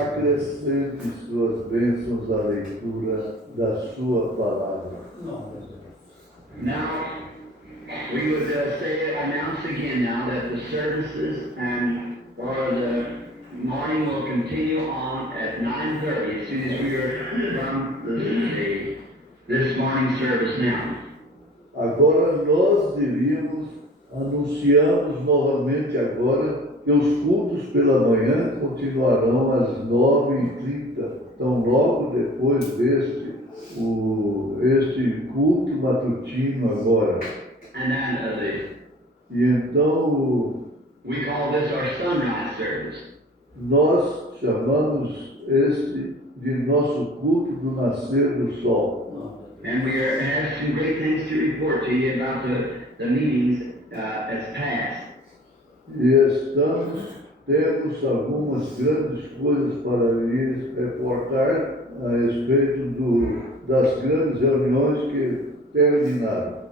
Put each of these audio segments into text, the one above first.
Acrescente suas bênçãos à leitura da sua palavra. Now, we would announce again now that the services or the morning will continue on at 9:30 as soon as we are from this morning service now. Agora nós anunciamos novamente agora que os cultos pela manhã continuarão às 9h30, então logo depois deste culto matutino agora. And then E então we call this our sunrise service. nós chamamos este de nosso culto do nascer do sol. And we have some great things to report to you about the meetings as past. E temos algumas grandes coisas para lhes reportar a respeito das grandes reuniões que terminaram.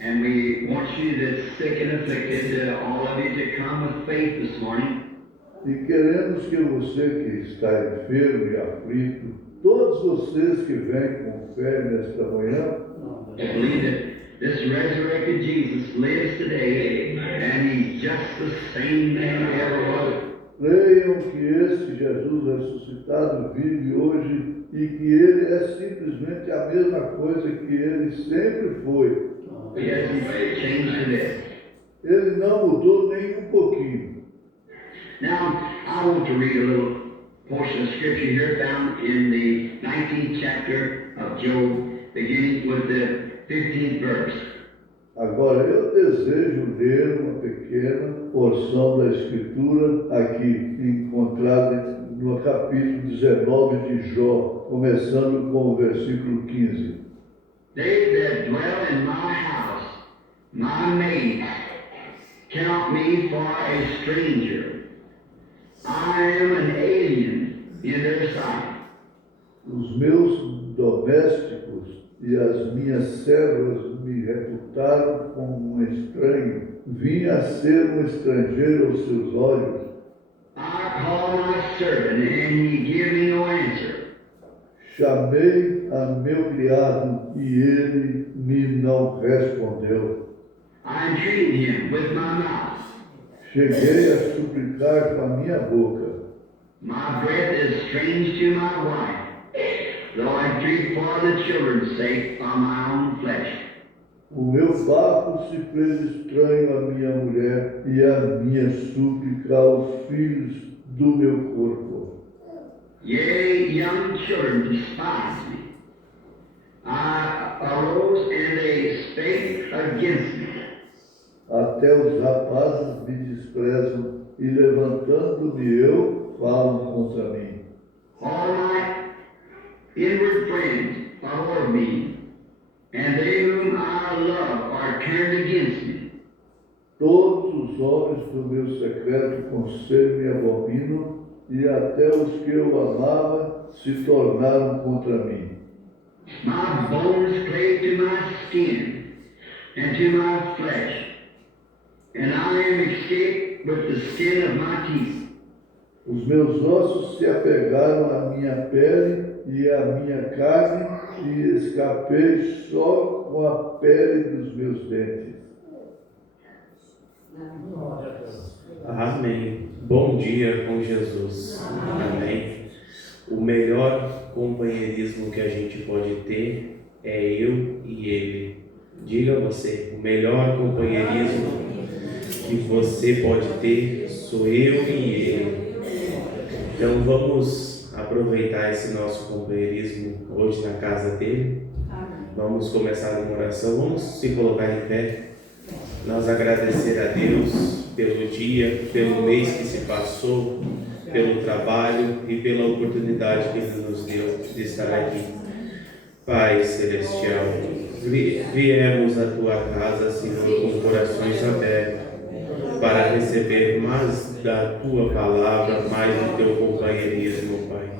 And we want you that's sick and afflicted, all of you, to come with faith this morning. E queremos que você que está enfermo e aflito, todos vocês que vêm com fé nesta manhã, believe that this resurrected Jesus lives today, and He's just the same man He ever was. Creiam que este Jesus ressuscitado vive hoje e que Ele é simplesmente a mesma coisa que Ele sempre foi. He hasn't changed a bit. Ele não mudou nem um pouquinho. Now, I want to read a little portion of Scripture here found in the 19th chapter of Job, beginning with the 15th verse. Agora, eu desejo ler uma pequena porção da Escritura aqui encontrada no capítulo 19 de Jó, começando com o versículo 15. They that dwell in my house, my maids, count me for a stranger. I am an alien in their sight. Os meus domésticos e as minhas servas me reputaram como um estranho. Vim a ser um estrangeiro aos seus olhos. I call my servant, and he give me no answer. Chamei a meu criado e ele me não respondeu. I entreated him with my mouth. Cheguei a suplicar com a minha boca. My breath is strange to my wife, though I grieve for the children's sake from my own flesh. O meu bafo se fez estranho à minha mulher e a minha súplica aos filhos do meu corpo. Yea, young children despise me. I arose and they spake against me. Até os rapazes me desprezam e levantando-me eu, falam contra mim. All my inward friends abhor me, and they whom I love are turned against me. Todos os homens do meu secreto conselho me abominam, e até os que eu amava se tornaram contra mim. My bones clave to my skin and to my flesh, and I am escaped with the skin of my teeth. Os meus ossos se apegaram à minha pele e à minha carne, e escapei só com a pele dos meus dentes. Amém. Bom dia com Jesus. Amém. O melhor companheirismo que a gente pode ter é eu e ele. Diga você, o melhor companheirismo que você pode ter sou eu e ele. Então vamos aproveitar esse nosso companheirismo hoje na casa dele. Vamos começar uma oração. Vamos se colocar em pé. Nós agradecer a Deus pelo dia, pelo mês que se passou, pelo trabalho e pela oportunidade que Ele nos deu de estar aqui. Pai Celestial, viemos à Tua casa, Senhor, com corações abertos, para receber mais da Tua palavra, mais do Teu companheirismo, Pai.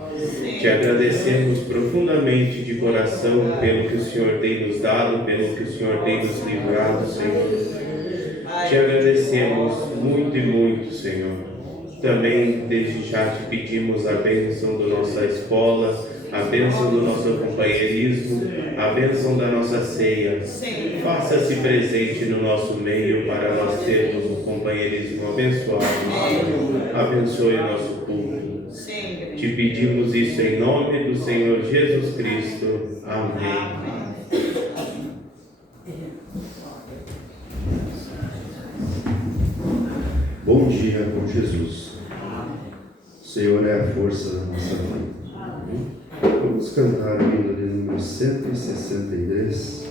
Te agradecemos profundamente de coração pelo que o Senhor tem nos dado, pelo que o Senhor tem nos livrado, Senhor. Te agradecemos muito e muito, Senhor. Também desde já te pedimos a bênção da nossa escola, a bênção do nosso companheirismo, a bênção da nossa ceia. Faça-se presente no nosso meio para nós termos um companheirismo abençoado. Abençoe o nosso culto. Te pedimos isso em nome do Senhor Jesus Cristo. Amém. Bom dia com Jesus. O Senhor é a força da nossa vida. Vamos cantar o hino de número 163.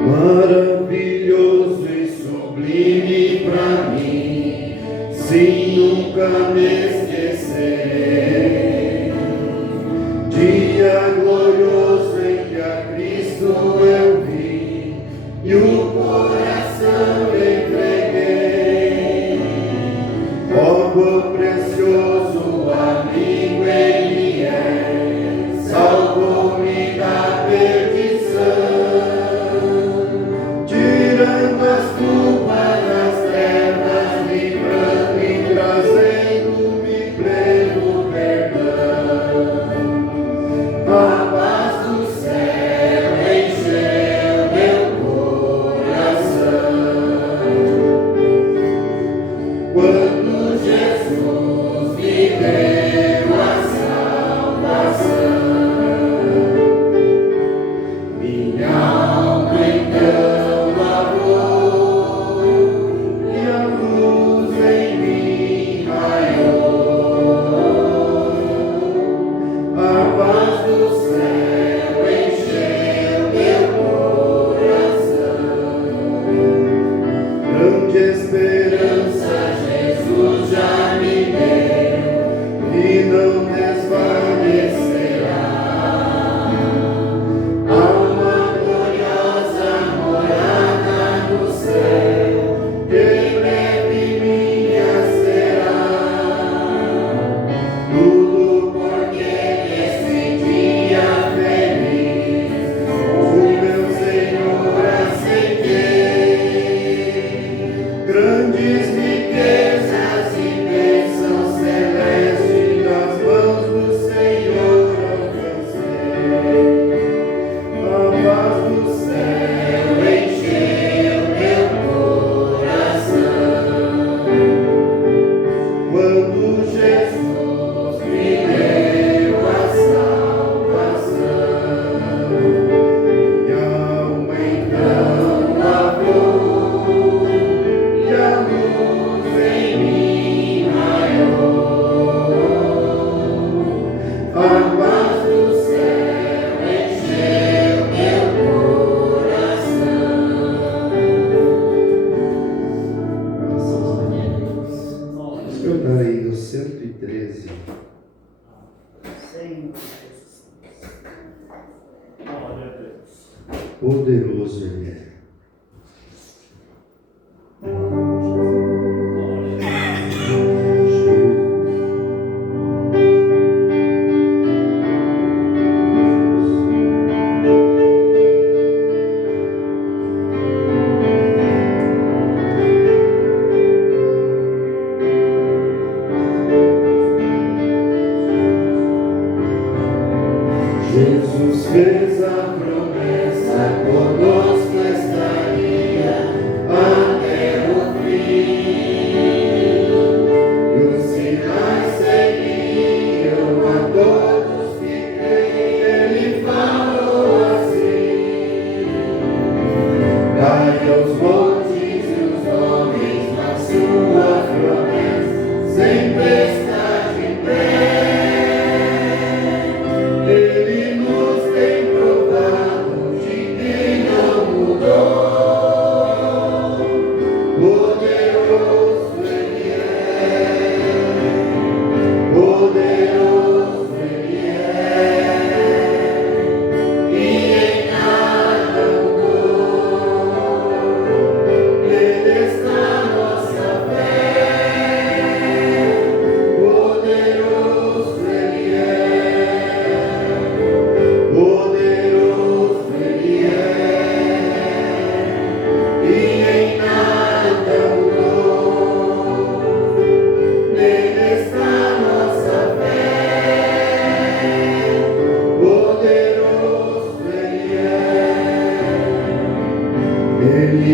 Maravilhoso e sublime pra mim, sim, nunca me esquecerei. Dia glorioso em que a Cristo eu vi e o coração entreguei. Ó, quão precioso amigo Ele é, salvou-me da perdição. Tirando as culpas das trevas, livrando e trazendo-me pleno perdão. A paz do céu encheu meu coração. Quando Jesus me deu a salvação, minha alma então poderoso Ele é. Jesus fez a promessa, conosco estaria até o fim. E os sinais seguiam a todos que creem. Ele falou assim: dai aos montes e os homens na sua promessa, sempre está de pé. Ele nos tem provado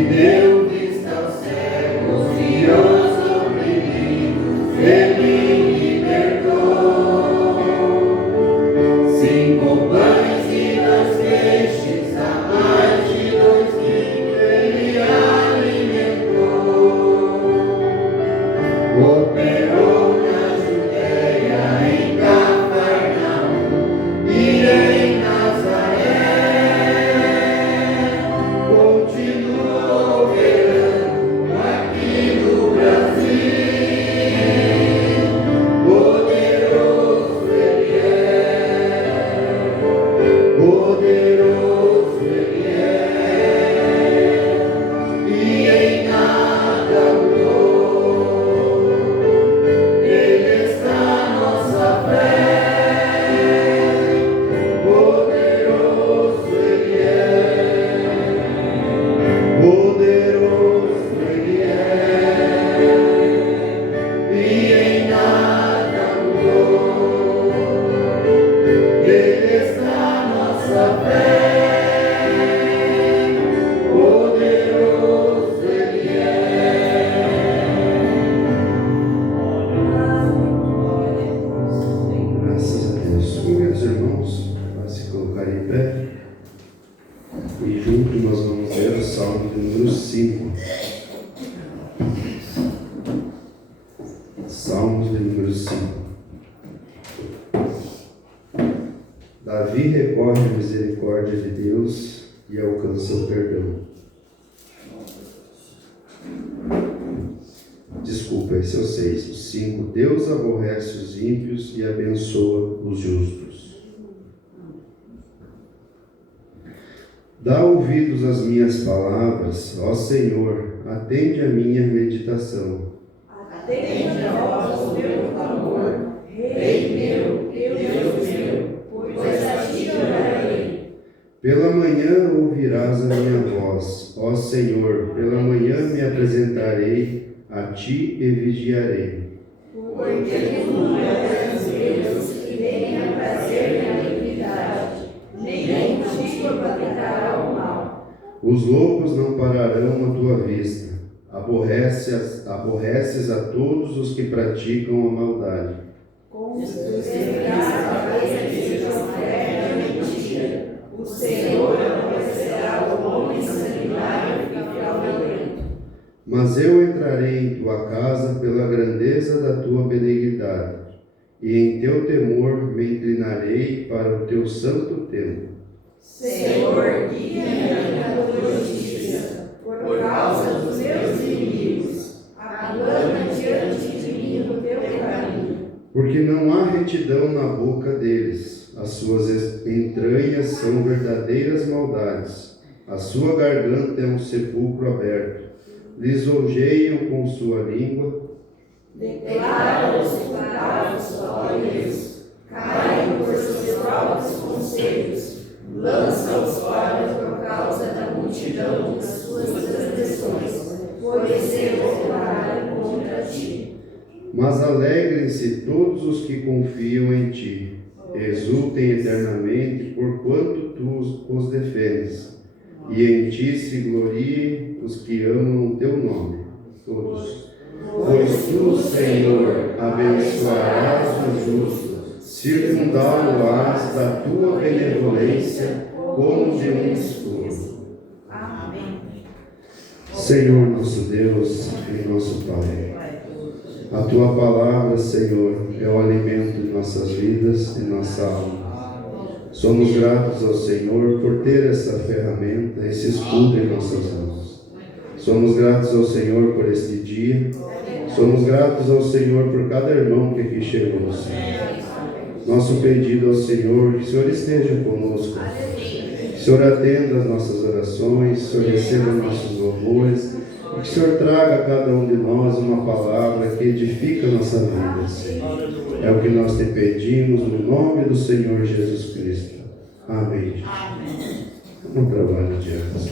deu vista aos cegos e aos oprimidos, ele libertou. 5 pães e 2 peixes, a mais de 2.000 ele alimentou. Operou na Judéia, em Cafarnaum e em Nazaré. Continua operando aqui no Brasil. Poderoso ele é, poderoso ele é, e em nada mudou. Ele está nossa fé, poderoso ele é, poderoso ele é, e em nada mudou. Ele está nossa fé, poderoso ele é. Graças a Deus. Convido os irmãos a se colocarem em pé e juntos nós vamos ler o Salmo de número 5. Salmos de número 5. Davi recorre à misericórdia de Deus e alcança o perdão. Desculpa, esse é o 6. O 5. Deus aborrece os ímpios e abençoa os justos. Dá ouvidos às minhas palavras, ó Senhor, atende a minha meditação. Atende a voz do meu clamor, Rei meu, Deus meu, pois a ti orarei. Pela manhã ouvirás a minha voz, ó Senhor, pela manhã me apresentarei a ti e vigiarei. Porque tu não és Deus que tenha prazer na iniquidade, nem contigo habitará o mal. Os loucos não pararão à tua vista. Aborreces a todos os que praticam a maldade. Considerarás a vez que sejam fé e mentira. O Senhor aborrecerá o homem sanguinário e violento. Mas eu entrarei em tua casa pela grandeza da tua benignidade, e em teu temor me inclinarei para o teu santo templo. Senhor, guia-me na tua justiça, por causa dos meus inimigos. Aplana diante de mim o teu caminho. Porque não há retidão na boca deles, as suas entranhas são verdadeiras maldades, a sua garganta é um sepulcro aberto. Lisonjeiam com sua língua, Declara os culpados, ó Deus, caem por seus próprios conselhos, lança-os fora por causa da multidão das suas transgressões, pois se rebelaram contra ti. mas alegrem-se todos os que confiam em ti, exultem eternamente, porquanto tu os defendes, e em ti se gloriem os que amam o teu nome, todos. Pois tu, Senhor, abençoarás o justo, circundá-lo-ás da tua benevolência como de um escudo. Amém. Senhor nosso Deus e nosso Pai, a tua palavra, Senhor, é o alimento de nossas vidas e nossa alma. Somos gratos ao Senhor por ter essa ferramenta, esse escudo em nossas mãos. Somos gratos ao Senhor por este dia. Somos gratos ao Senhor por cada irmão que aqui chegou, Senhor. Nosso pedido ao Senhor, que o Senhor esteja conosco. Que o Senhor atenda as nossas orações, que o Senhor receba nossos louvores. E que o Senhor traga a cada um de nós uma palavra que edifica a nossa vida, Senhor. É o que nós te pedimos no nome do Senhor Jesus Cristo. Amém. Um trabalho de ambos.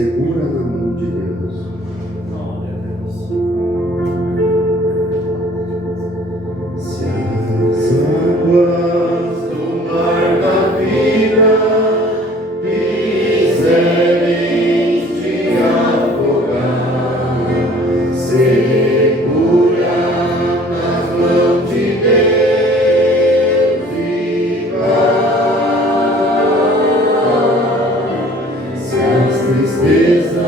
segura na mão de Deus. Se as águas do mar da vida quiserem te afogar, segura nas mãos de Deus e vai. Se as tristezas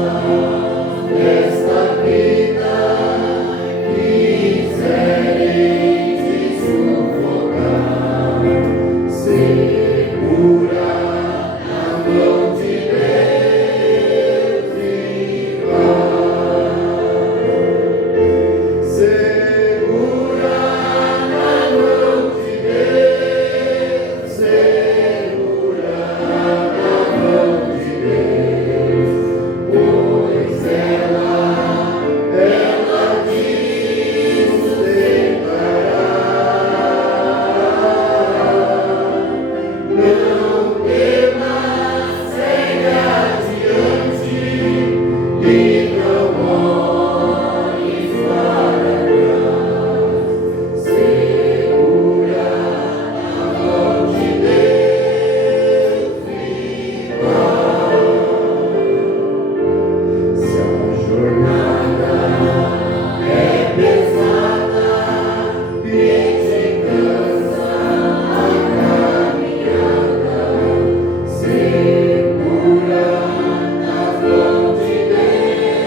desta vida quiserem te sufocar, segura na mão de Deus e vai. Segura na mão de Deus, segura na mão de Deus, pois ela diz não temas, segue adiante e não olhes para trás. Segura na mão de Deus e vai. Se a jornada é pesada e te cansa a caminhada, segura na mão de Deus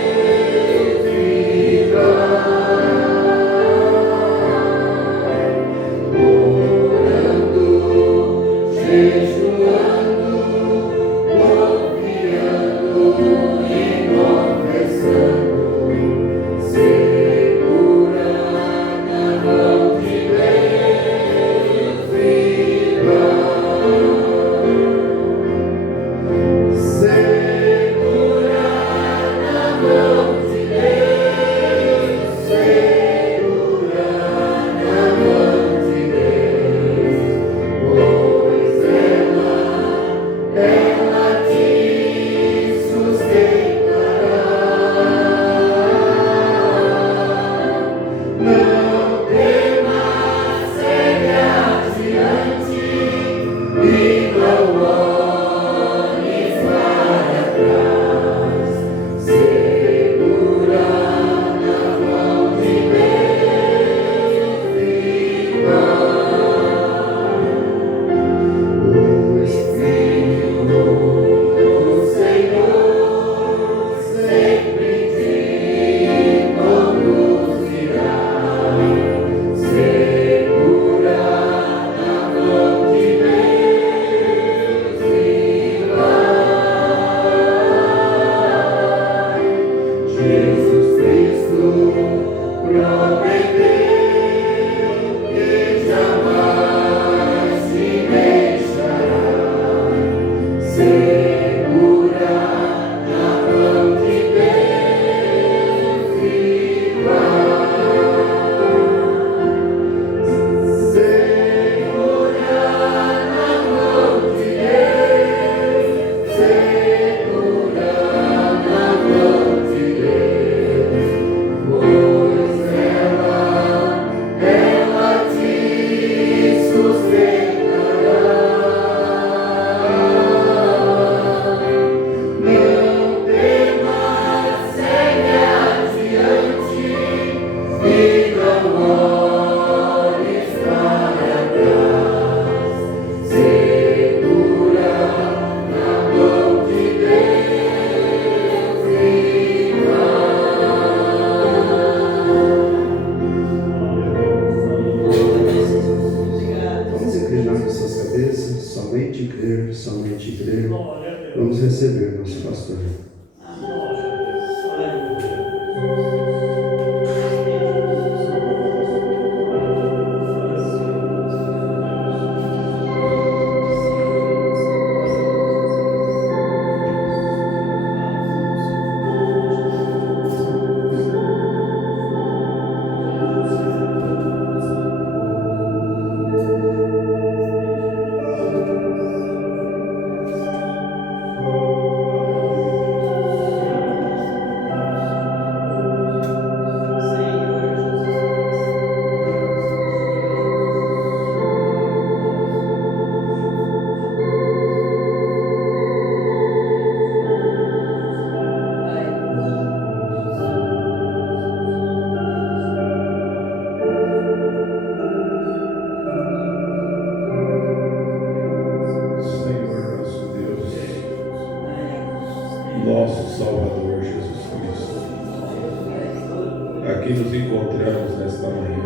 aqui nos encontramos nesta manhã,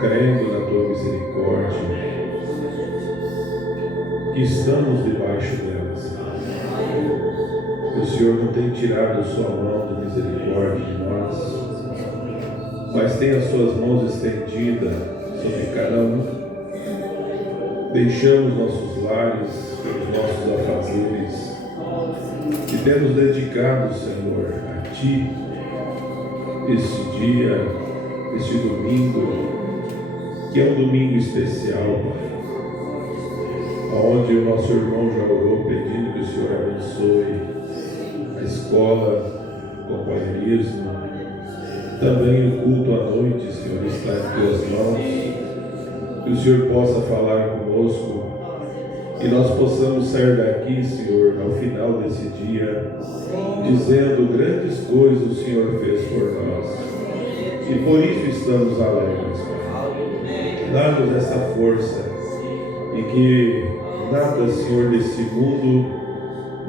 Pai, crendo na Tua misericórdia, que estamos debaixo delas. O Senhor não tem tirado a Sua mão de misericórdia de nós, mas tem as Suas mãos estendidas sobre cada um. Deixamos nossos lares, os nossos afazeres, e temos dedicado, Senhor, a Ti, este dia, este domingo, que é um domingo especial, Pai, onde o nosso irmão já orou pedindo que o Senhor abençoe a escola, o companheirismo, também o culto à noite, Senhor, está em Tuas mãos. Que o Senhor possa falar conosco e nós possamos sair daqui, Senhor, ao final desse dia, dizendo grandes coisas o Senhor fez por nós. E por isso estamos alegres, Pai. Dá-nos essa força e que nada, Senhor, desse mundo,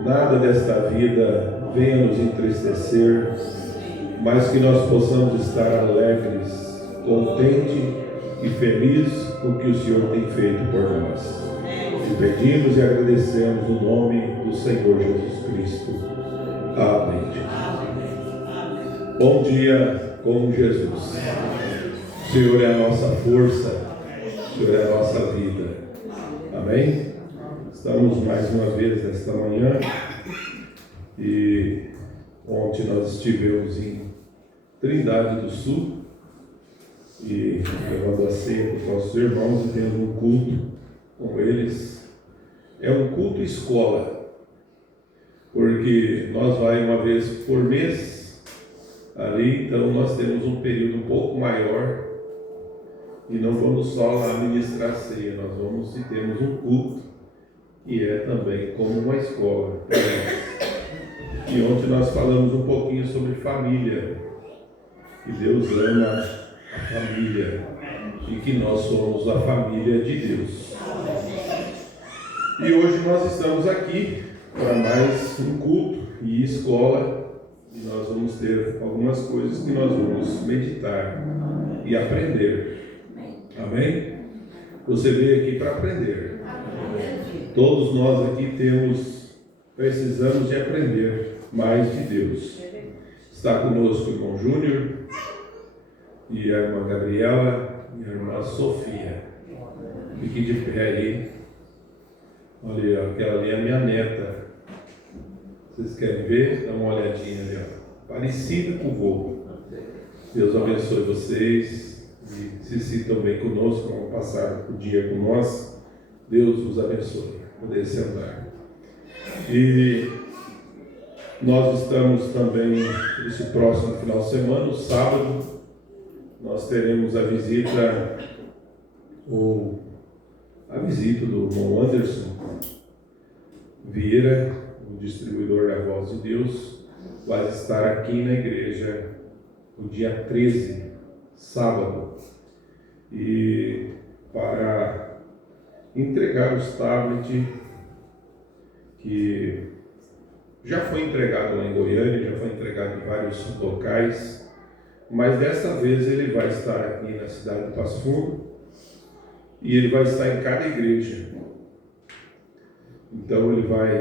nada desta vida venha nos entristecer, mas que nós possamos estar alegres, contentes e feliz com o que o Senhor tem feito por nós. E pedimos e agradecemos no nome do Senhor Jesus Cristo. Amém. Bom dia com Jesus. O Senhor é a nossa força, o Senhor é a nossa vida. Amém? Estamos mais uma vez nesta manhã e ontem nós estivemos em Trindade do Sul e levando a ceia para os nossos irmãos e tendo um culto com eles. É um culto escola, porque nós vai uma vez por mês ali, então nós temos um período um pouco maior e não vamos só lá ministrar a ceia, nós vamos e temos um culto que é também como uma escola. E ontem nós falamos um pouquinho sobre família, que Deus ama a família e que nós somos a família de Deus. E hoje nós estamos aqui para mais um culto e escola e nós vamos ter algumas coisas que nós vamos meditar e aprender. Amém? Você veio aqui para aprender. Todos nós aqui precisamos de aprender mais de Deus. Está conosco o irmão Júnior e a irmã Gabriela e a irmã Sofia. Fique de pé aí. Olha, aquela ali é a minha neta. Vocês querem ver? Dá uma olhadinha ali, ó. Parecida com o vô. Deus abençoe vocês e se sintam bem conosco, vão passar o dia com nós. Deus os abençoe. Poder sentar. E nós estamos também, esse próximo final de semana, no sábado, nós teremos a visita do irmão Anderson Vieira, o distribuidor da Voz de Deus, vai estar aqui na igreja no dia 13, sábado, e para entregar os tablets que já foi entregado lá em Goiânia, já foi entregado em vários locais, mas dessa vez ele vai estar aqui na cidade de Passo Fundo e ele vai estar em cada igreja. Então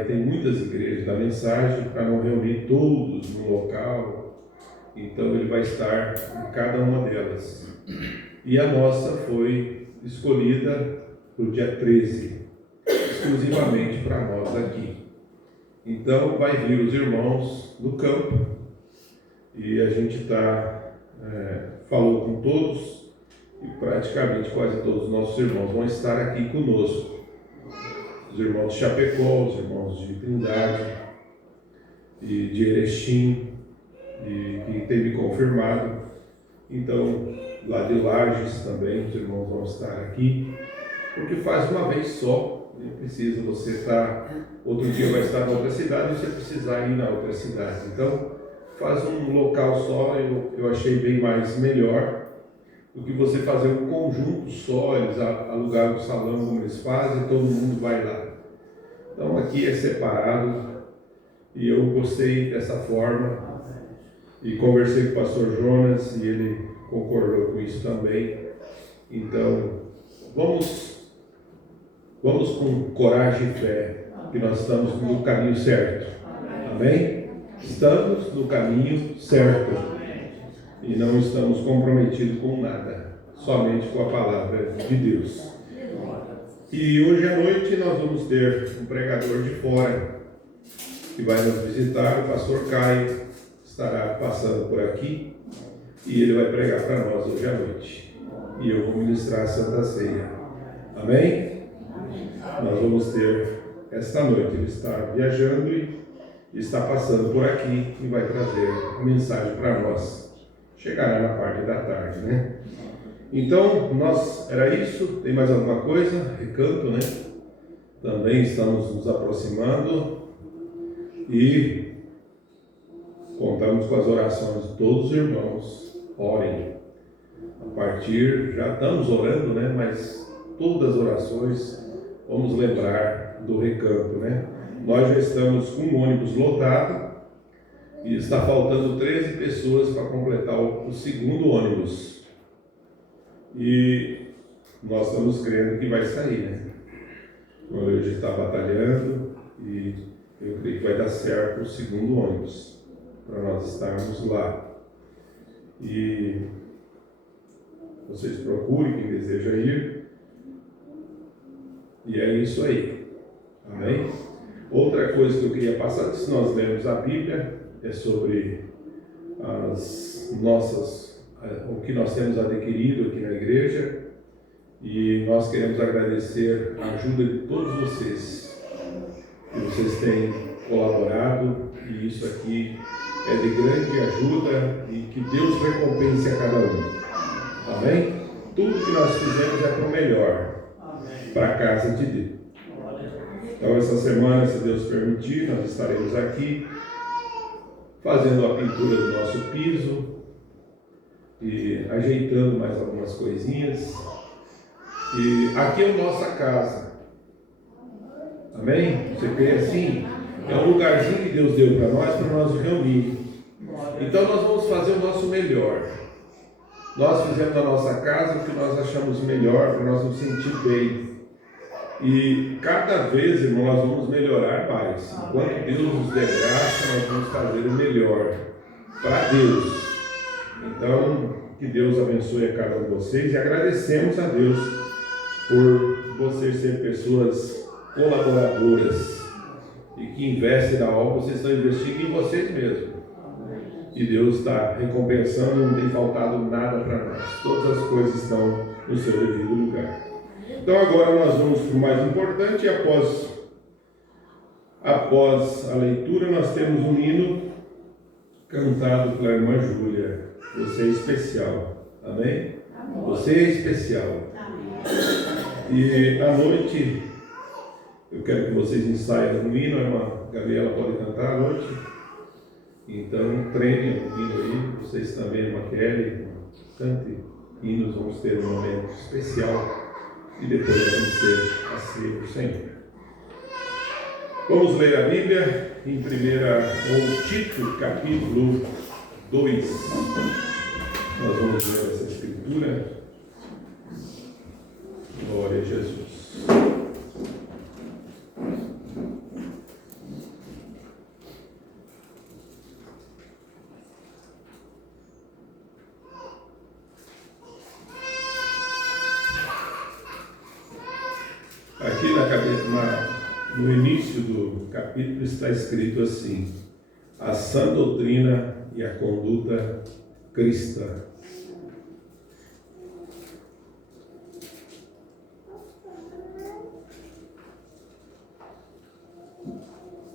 tem muitas igrejas da mensagem para não reunir todos no local, então ele vai estar em cada uma delas. E a nossa foi escolhida para o dia 13, exclusivamente para nós aqui. Então vai vir os irmãos do campo e a gente falou com todos e praticamente quase todos os nossos irmãos vão estar aqui conosco. Os irmãos de Chapecó, os irmãos de Trindade e de Erechim, e que tem me confirmado. Então, lá de Lages também, os irmãos vão estar aqui, porque faz uma vez só, não precisa você estar, outro dia vai estar na outra cidade, você precisar ir na outra cidade. Então, faz um local só, eu achei bem mais melhor do que você fazer um conjunto só, eles alugaram o salão como eles fazem, todo mundo vai lá. Então aqui é separado e eu gostei dessa forma E conversei com o pastor Jonas e ele concordou com isso também. Então, vamos com coragem e fé, que nós estamos no caminho certo. Amém? Estamos no caminho certo. E não estamos comprometidos com nada, somente com a palavra de Deus. E hoje à noite nós vamos ter um pregador de fora que vai nos visitar, o pastor Caio estará passando por aqui e ele vai pregar para nós hoje à noite. E eu vou ministrar a Santa Ceia. Amém? Nós vamos ter esta noite, ele está viajando e está passando por aqui e vai trazer a mensagem para nós. Chegará na parte da tarde, né? Então, era isso. Tem mais alguma coisa? Recanto, né? Também estamos nos aproximando e contamos com as orações de todos os irmãos. Orem. A partir, já estamos orando, né? Mas todas as orações, vamos lembrar do recanto, né? Nós já estamos com um ônibus lotado e está faltando 13 pessoas para completar o segundo ônibus. E nós estamos crendo que vai sair, né? Hoje está batalhando e eu creio que vai dar certo o segundo ônibus para nós estarmos lá. E vocês procurem quem deseja ir. E é isso aí. Amém? Outra coisa que eu queria passar, se nós lemos a Bíblia, é sobre o que nós temos adquirido aqui na igreja, e nós queremos agradecer a ajuda de todos vocês, que vocês têm colaborado, e isso aqui é de grande ajuda, e que Deus recompense a cada um. Amém? Tudo que nós fizemos é para o melhor, para a casa de Deus. Então essa semana, se Deus permitir, nós estaremos aqui fazendo a pintura do nosso piso e ajeitando mais algumas coisinhas. E aqui é a nossa casa. Amém? Você crê assim? É um lugarzinho que Deus deu para nós nos reunir. Então nós vamos fazer o nosso melhor. Nós fizemos na nossa casa o que nós achamos melhor para nós nos sentir bem. E cada vez, irmão, nós vamos melhorar mais. Enquanto Deus nos der graça, nós vamos fazer o melhor para Deus. Então, que Deus abençoe a cada um de vocês e agradecemos a Deus por vocês serem pessoas colaboradoras e que investem na obra. Vocês estão investindo em vocês mesmos. E Deus está recompensando, não tem faltado nada para nós. Todas as coisas estão no seu devido lugar. Então agora nós vamos para o mais importante, e após a leitura nós temos um hino cantado pela irmã Júlia. Você é especial. Amém? Amém. Você é especial. Amém. E à noite eu quero que vocês ensaiam no hino. A irmã Gabriela pode cantar à noite. Então treinem o hino aí. Vocês também, irmã Kelly, cante hinos. Vamos ter um momento especial. E depois vamos ter a ceia do Senhor. Vamos ler a Bíblia em Tito, capítulo 2. Nós vamos ler essa escritura. Glória a Jesus. Aqui no início do capítulo está escrito assim: a sã doutrina e a conduta cristã.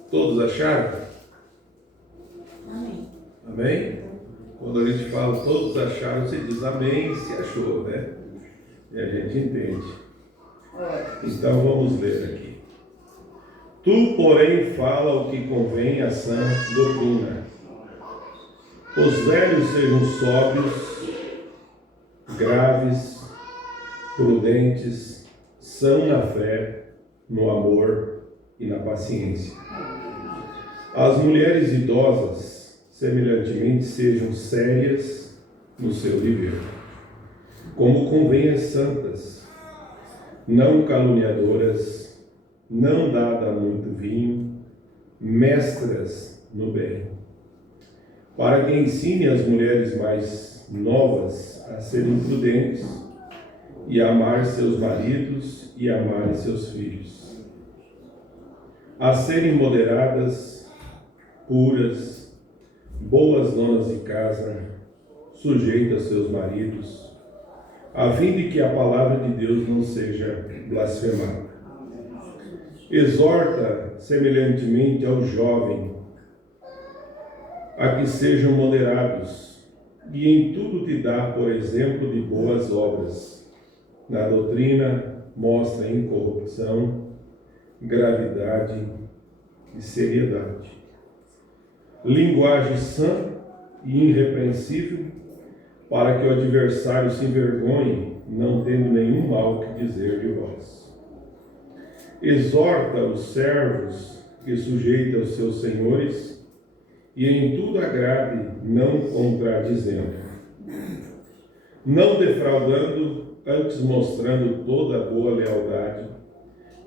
Todos acharam? Amém. Amém? Quando a gente fala todos acharam, você diz amém se achou, né? E a gente entende. Então vamos ler aqui. Tu, porém, fala o que convém à sã doutrina. Os velhos sejam sóbrios, graves, prudentes, são na fé, no amor e na paciência. As mulheres idosas semelhantemente sejam sérias no seu dever, como convém às santas, não caluniadoras, não dada a muito vinho, mestras no bem, para que ensine as mulheres mais novas a serem prudentes e a amar seus maridos e amarem seus filhos, a serem moderadas, puras, boas donas de casa, sujeitas a seus maridos, a fim de que a palavra de Deus não seja blasfemada. Exorta semelhantemente ao jovem a que sejam moderados, e em tudo te dá, por exemplo, de boas obras. Na doutrina mostra incorrupção, gravidade e seriedade. Linguagem sã e irrepreensível, para que o adversário se envergonhe, não tendo nenhum mal que dizer de vós. Exorta os servos que sujeita aos seus senhores, e em tudo agrade, não contradizendo, não defraudando, antes mostrando toda a boa lealdade,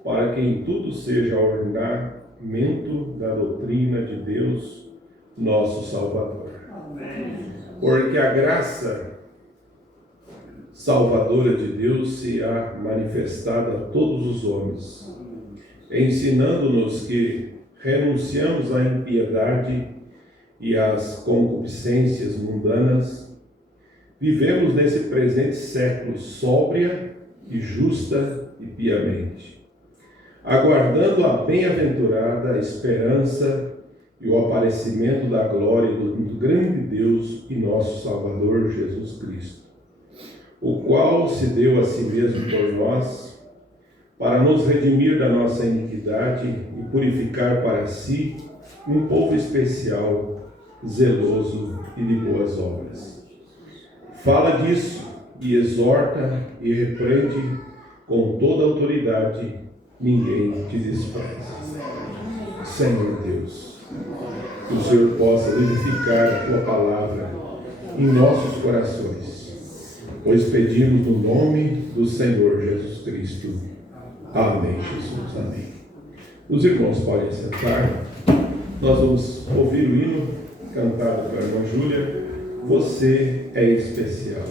para que em tudo seja ornamento da doutrina de Deus, nosso Salvador. Porque a graça salvadora de Deus se há manifestado a todos os homens, ensinando-nos que renunciamos à impiedade e às concupiscências mundanas, vivemos nesse presente século sóbria e justa e piamente, aguardando a bem-aventurada esperança e o aparecimento da glória do grande Deus e nosso Salvador Jesus Cristo, o qual se deu a si mesmo por nós, para nos redimir da nossa iniquidade e purificar para si um povo especial, zeloso e de boas obras. Fala disso e exorta e repreende com toda autoridade, ninguém te despreze. Senhor Deus, que o Senhor possa vivificar a tua palavra em nossos corações, pois pedimos no nome do Senhor Jesus Cristo. Amém, Jesus. Amém. Os irmãos podem sentar. Nós vamos ouvir o hino cantado pela irmã Júlia. Você é especial.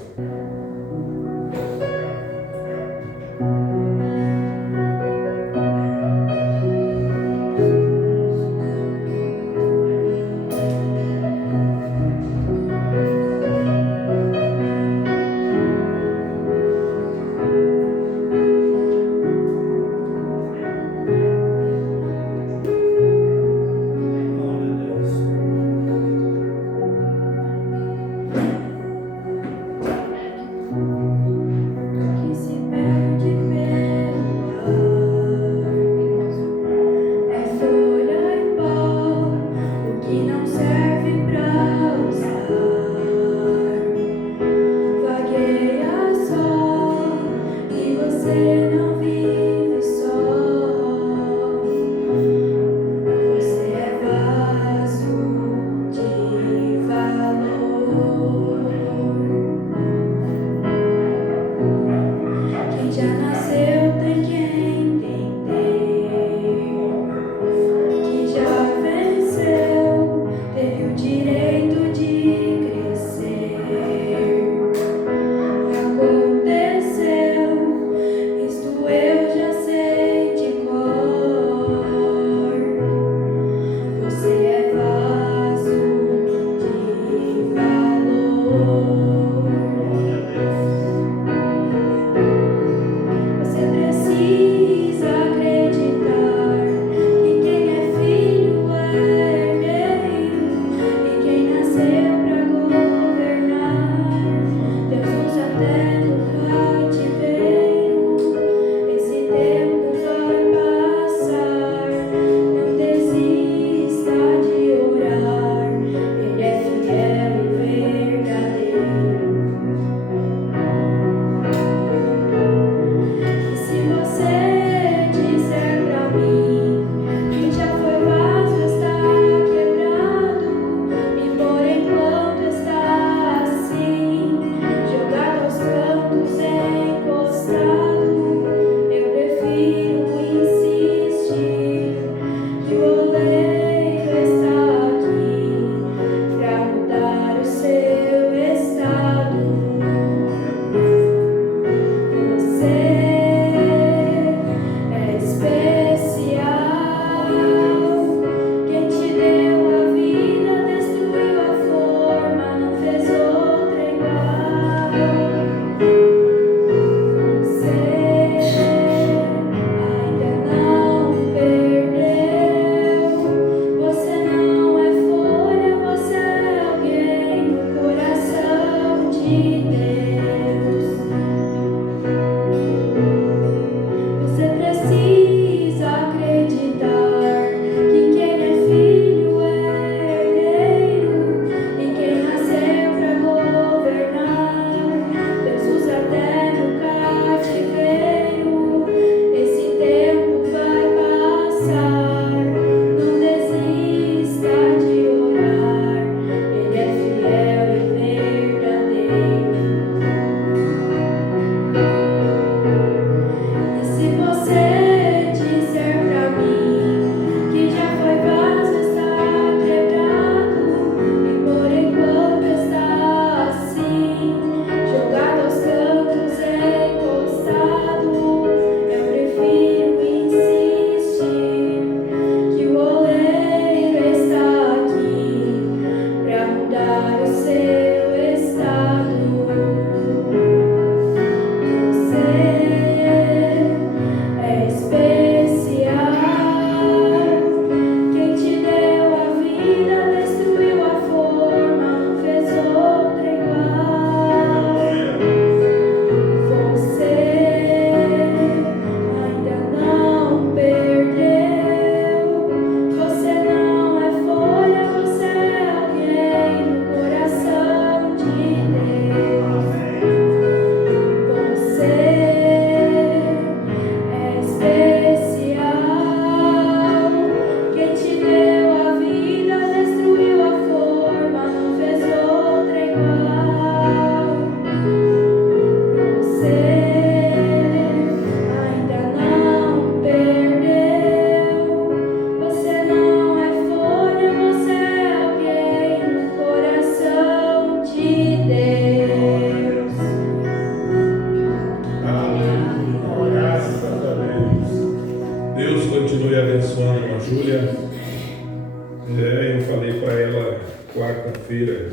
quarta-feira,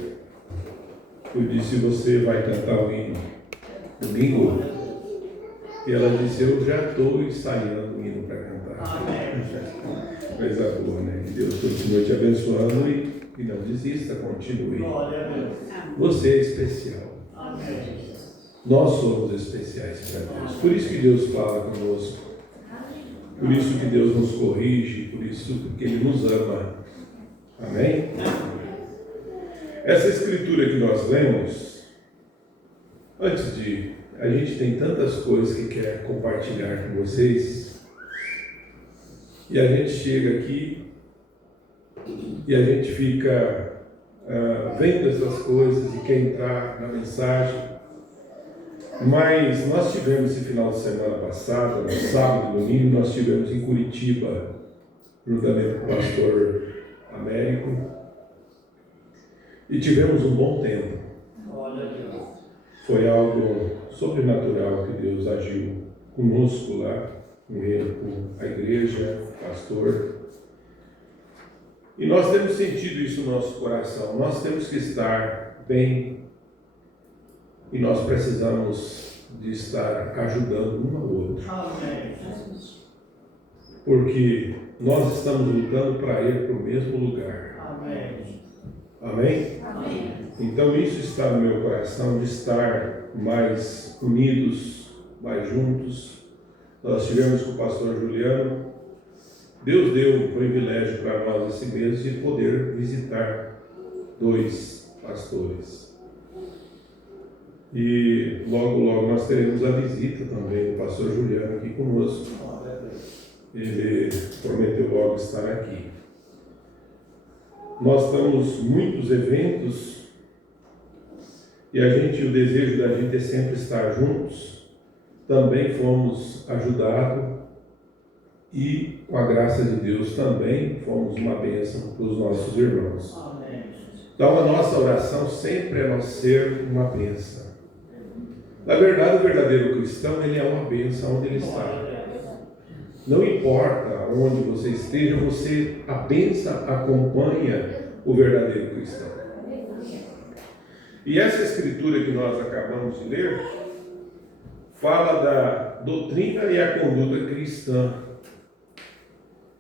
eu disse, você vai cantar o hino domingo? E ela disse, eu já estou ensaiando o hino para cantar. Coisa boa, né? Que Deus continue te abençoando e não desista, continue. Você é especial. Nós somos especiais para Deus. Por isso que Deus fala conosco. Por isso que Deus nos corrige. Por isso que Ele nos ama. Amém? Essa escritura que nós lemos, antes de... A gente tem tantas coisas que quer compartilhar com vocês. E a gente chega aqui e a gente fica vendo essas coisas e quer entrar na mensagem. Mas nós tivemos esse final de semana passado, no sábado e domingo, nós tivemos em Curitiba, juntamente com o pastor Américo, e tivemos um bom tempo. Foi algo sobrenatural que Deus agiu conosco lá, com a igreja, o pastor. E nós temos sentido isso no nosso coração. Nós temos que estar bem e nós precisamos de estar ajudando um ao outro. Amém. Porque nós estamos lutando para ir para o mesmo lugar. Amém. Amém? Amém. Então isso está no meu coração, de estar mais unidos, mais juntos. Nós tivemos com o pastor Juliano. Deus deu um privilégio para nós esse mês de poder visitar 2 pastores. E logo nós teremos a visita também do pastor Juliano aqui conosco. Ele prometeu logo estar aqui. Nós temos muitos eventos e o desejo da gente é sempre estar juntos. Também fomos ajudados e, com a graça de Deus, também fomos uma bênção para os nossos irmãos. Então, a nossa oração sempre é nós ser uma bênção. Na verdade, o verdadeiro cristão, ele é uma bênção onde ele está. Não importa onde você esteja, a bênção acompanha o verdadeiro cristão. E essa escritura que nós acabamos de ler fala da doutrina e a conduta cristã.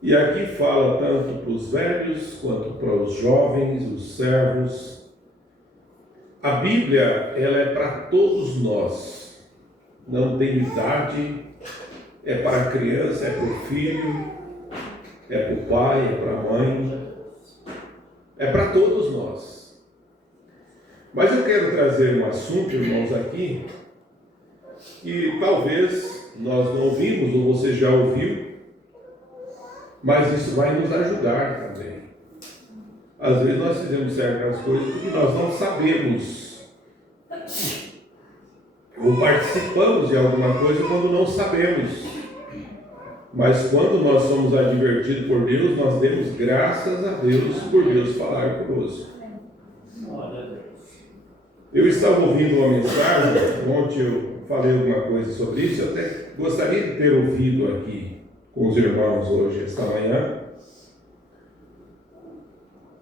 E aqui fala tanto para os velhos quanto para os jovens, os servos. A Bíblia, ela é para todos nós. Não tem idade, é para a criança, é para o filho, é para o pai, é para a mãe. É para todos nós. Mas eu quero trazer um assunto, irmãos, aqui, que talvez nós não ouvimos, ou você já ouviu, mas isso vai nos ajudar também. Às vezes nós fizemos certas coisas porque nós não sabemos, ou participamos de alguma coisa quando não sabemos. Mas quando nós somos advertidos por Deus, nós demos graças a Deus por Deus falar conosco. Eu estava ouvindo uma mensagem, ontem eu falei alguma coisa sobre isso, eu até gostaria de ter ouvido aqui com os irmãos hoje, esta manhã,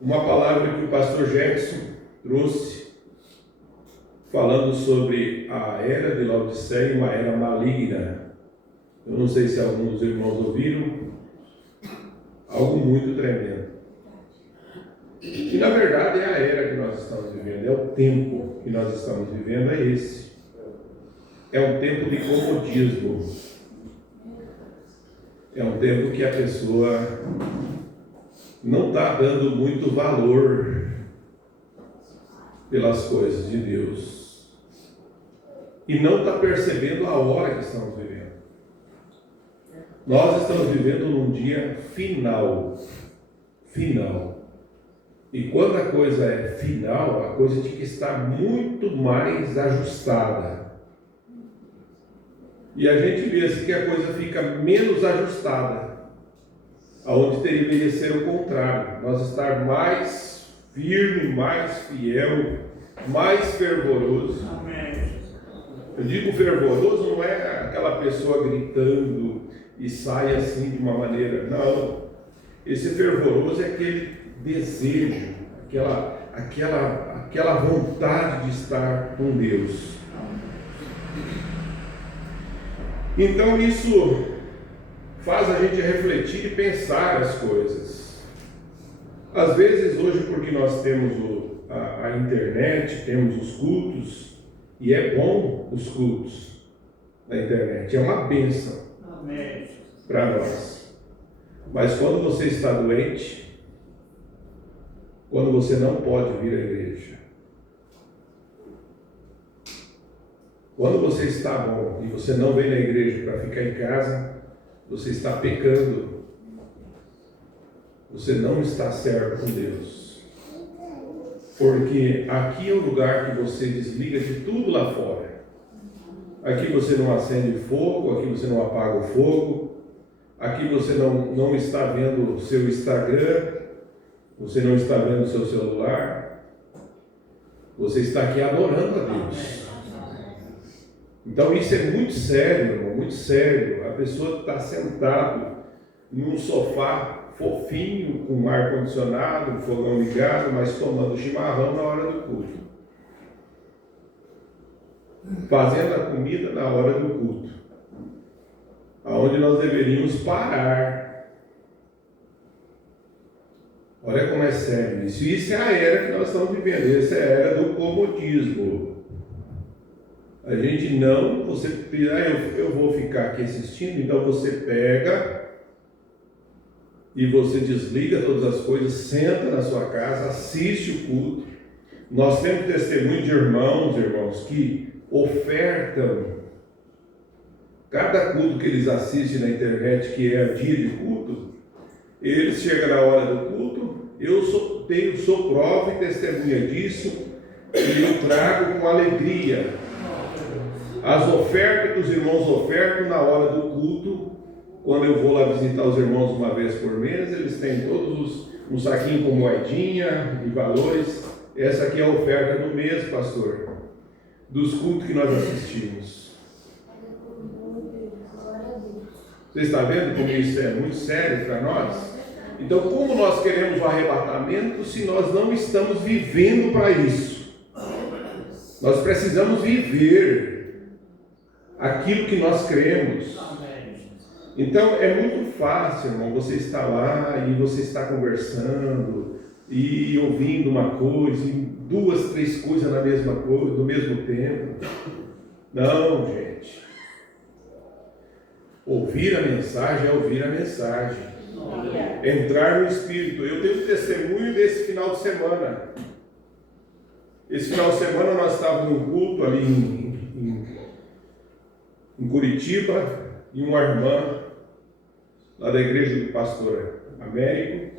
uma palavra que o pastor Jackson trouxe, falando sobre a era de Laodiceia, uma era maligna. Eu não sei se alguns dos irmãos ouviram, algo muito tremendo. E na verdade é a era que nós estamos vivendo, é o tempo que nós estamos vivendo, é esse. É um tempo de comodismo. É um tempo que a pessoa não está dando muito valor pelas coisas de Deus. E não está percebendo a hora que estamos vivendo. Nós estamos vivendo num dia final. E quando a coisa é final, a coisa tem que estar muito mais ajustada. E a gente vê assim que a coisa fica menos ajustada, aonde deveria ser o contrário, nós estar mais firme, mais fiel, mais fervoroso. Eu digo fervoroso não é aquela pessoa gritando e sai assim de uma maneira, não. Esse fervoroso é aquele desejo, aquela vontade de estar com Deus. Então isso faz a gente refletir e pensar as coisas. Às vezes hoje, porque nós temos a internet, temos os cultos, e é bom os cultos da internet, é uma bênção para nós. Mas quando você está doente, quando você não pode vir à igreja, quando você está bom e você não vem na igreja para ficar em casa, você está pecando. Você não está certo com Deus. Porque aqui é o lugar que você desliga de tudo lá fora. Aqui você não acende fogo, aqui você não apaga o fogo, aqui você não está vendo o seu Instagram, você não está vendo o seu celular, você está aqui adorando a Deus. Então isso é muito sério, irmão, muito sério. A pessoa está sentada num sofá fofinho, com ar-condicionado, fogão ligado, mas tomando chimarrão na hora do culto. Fazendo a comida na hora do culto. Aonde nós deveríamos parar. Olha como é sério isso. Isso é a era que nós estamos vivendo. Essa é a era do comodismo. A gente não, você eu vou ficar aqui assistindo, então você pega e você desliga todas as coisas, senta na sua casa, assiste o culto. Nós temos testemunho de irmãos, que ofertam cada culto que eles assistem na internet, que é dia de culto, eles chegam na hora do culto, eu sou prova e testemunha disso, e eu trago com alegria as ofertas que os irmãos ofertam na hora do culto. Quando eu vou lá visitar os irmãos uma vez por mês, eles têm todos um saquinho com moedinha e valores. Essa aqui é a oferta do mês, pastor, dos cultos que nós assistimos. Você está vendo como isso é muito sério para nós? Então, como nós queremos o arrebatamento se nós não estamos vivendo para isso? Nós precisamos viver aquilo que nós cremos. Então é muito fácil, irmão, você estar lá e você está conversando e ouvindo uma coisa, e 2, 3 coisas na mesma coisa, no mesmo tempo. Não, gente. Ouvir a mensagem é ouvir a mensagem. Entrar no Espírito. Eu tenho testemunho desse final de semana. Esse final de semana nós estávamos num culto ali em Curitiba, e uma irmã lá da igreja do pastor Américo,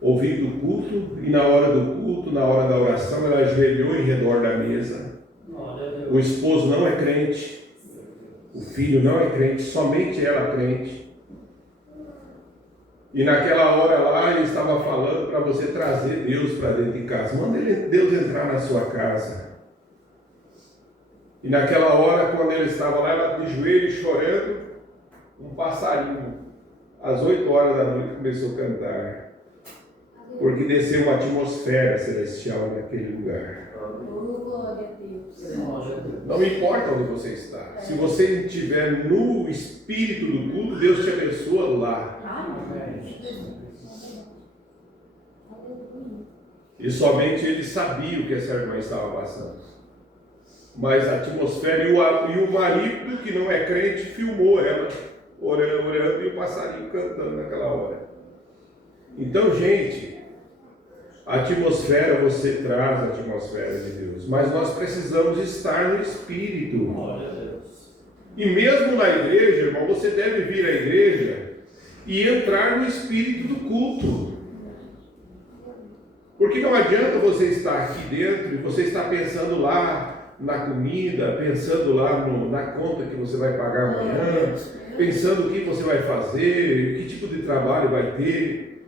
ouvindo o culto, e na hora do culto, na hora da oração, ela ajoelhou em redor da mesa. O esposo não é crente, o filho não é crente, somente ela é crente. E naquela hora lá ele estava falando para você trazer Deus para dentro de casa. Manda Deus entrar na sua casa. E naquela hora, quando ele estava lá, ela de joelho chorando, um passarinho, às 8 horas da noite, começou a cantar. Porque desceu uma atmosfera celestial naquele lugar. Não importa onde você está. Se você estiver no espírito do culto, Deus te abençoa lá. E somente ele sabia o que essa irmã estava passando. Mas a atmosfera, e o marido que não é crente filmou ela orando e o passarinho cantando naquela hora. Então, gente, a atmosfera, você traz a atmosfera de Deus, mas nós precisamos estar no Espírito. E mesmo na igreja, irmão, você deve vir à igreja e entrar no Espírito do culto. Porque não adianta você estar aqui dentro e você estar pensando lá na comida, pensando lá na conta que você vai pagar amanhã, pensando o que você vai fazer, que tipo de trabalho vai ter.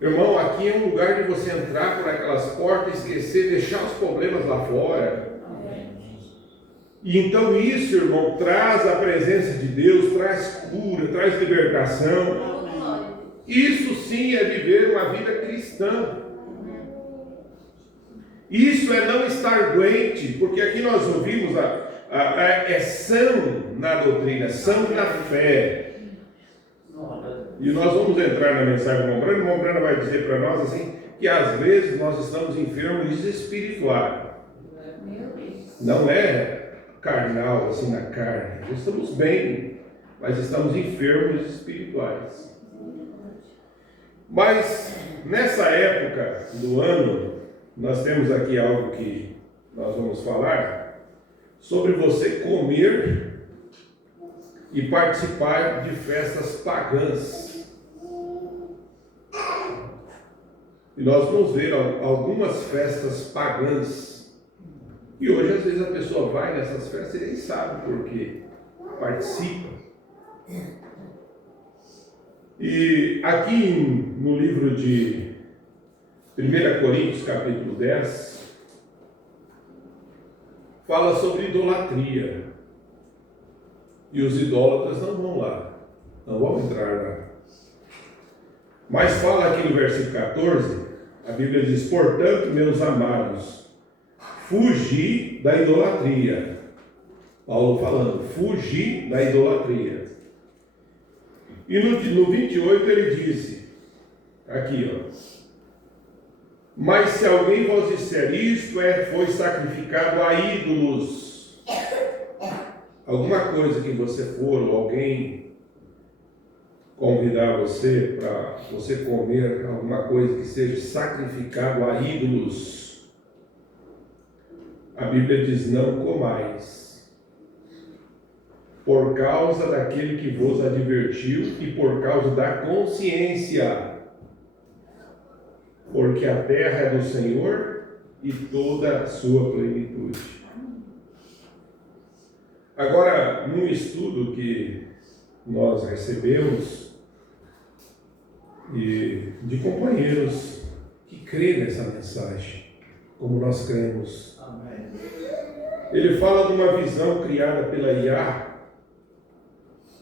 Irmão, aqui é um lugar de você entrar por aquelas portas, esquecer, deixar os problemas lá fora. E então isso, irmão, traz a presença de Deus, traz cura, traz libertação. Isso sim é viver uma vida cristã. Isso é não estar doente, porque aqui nós ouvimos são na doutrina, são na fé. E nós vamos entrar na mensagem de Mombrana. Mombrana vai dizer para nós assim, que às vezes nós estamos enfermos espirituais. Não é carnal, assim na carne. Nós estamos bem, mas estamos enfermos espirituais. Mas nessa época do ano, nós temos aqui algo que nós vamos falar sobre você comer e participar de festas pagãs. E nós vamos ver algumas festas pagãs. E hoje, às vezes, a pessoa vai nessas festas e nem sabe por quê. Participa. E aqui no livro de 1 Coríntios, capítulo 10, fala sobre idolatria. E os idólatras não vão lá. Não vão entrar lá. Mas fala aqui no versículo 14, a Bíblia diz: portanto, meus amados, fugi da idolatria. Paulo falando, fugi da idolatria. E no 28 ele disse, aqui ó, mas se alguém vos disser isto foi sacrificado a ídolos, alguma coisa que você for, ou alguém convidar você para você comer alguma coisa que seja sacrificado a ídolos, a Bíblia diz: não comais, por causa daquele que vos advertiu e por causa da consciência, porque a terra é do Senhor e toda a sua plenitude. Agora, num estudo que nós recebemos e de companheiros que creem nessa mensagem, como nós cremos. Amém. Ele fala de uma visão criada pela IA.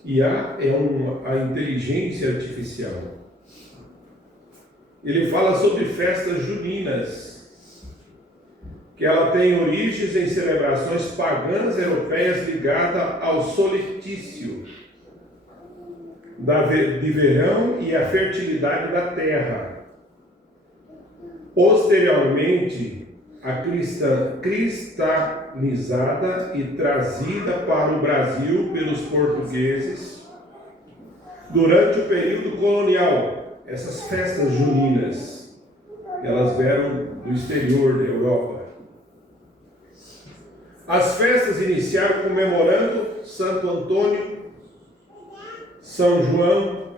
IA é a inteligência artificial. Ele fala sobre festas juninas, que ela tem origens em celebrações pagãs europeias ligadas ao solstício de verão e a fertilidade da terra. Posteriormente, a cristalizada e trazida para o Brasil pelos portugueses durante o período colonial. Essas festas juninas, elas vieram do exterior da Europa. As festas iniciaram comemorando Santo Antônio, São João.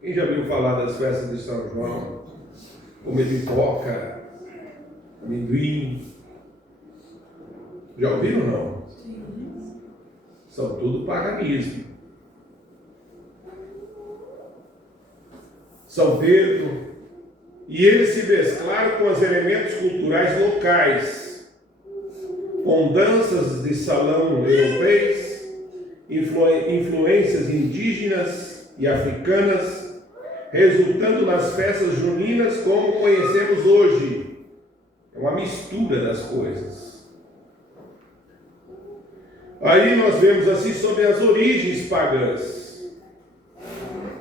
Quem já ouviu falar das festas de São João? Comer pipoca, amendoim. Já ouviram ou não? São tudo paganismo. São Pedro. E eles se mesclaram com os elementos culturais locais, com danças de salão europeus, influências indígenas e africanas, resultando nas festas juninas como conhecemos hoje. É uma mistura das coisas. Aí nós vemos assim sobre as origens pagãs.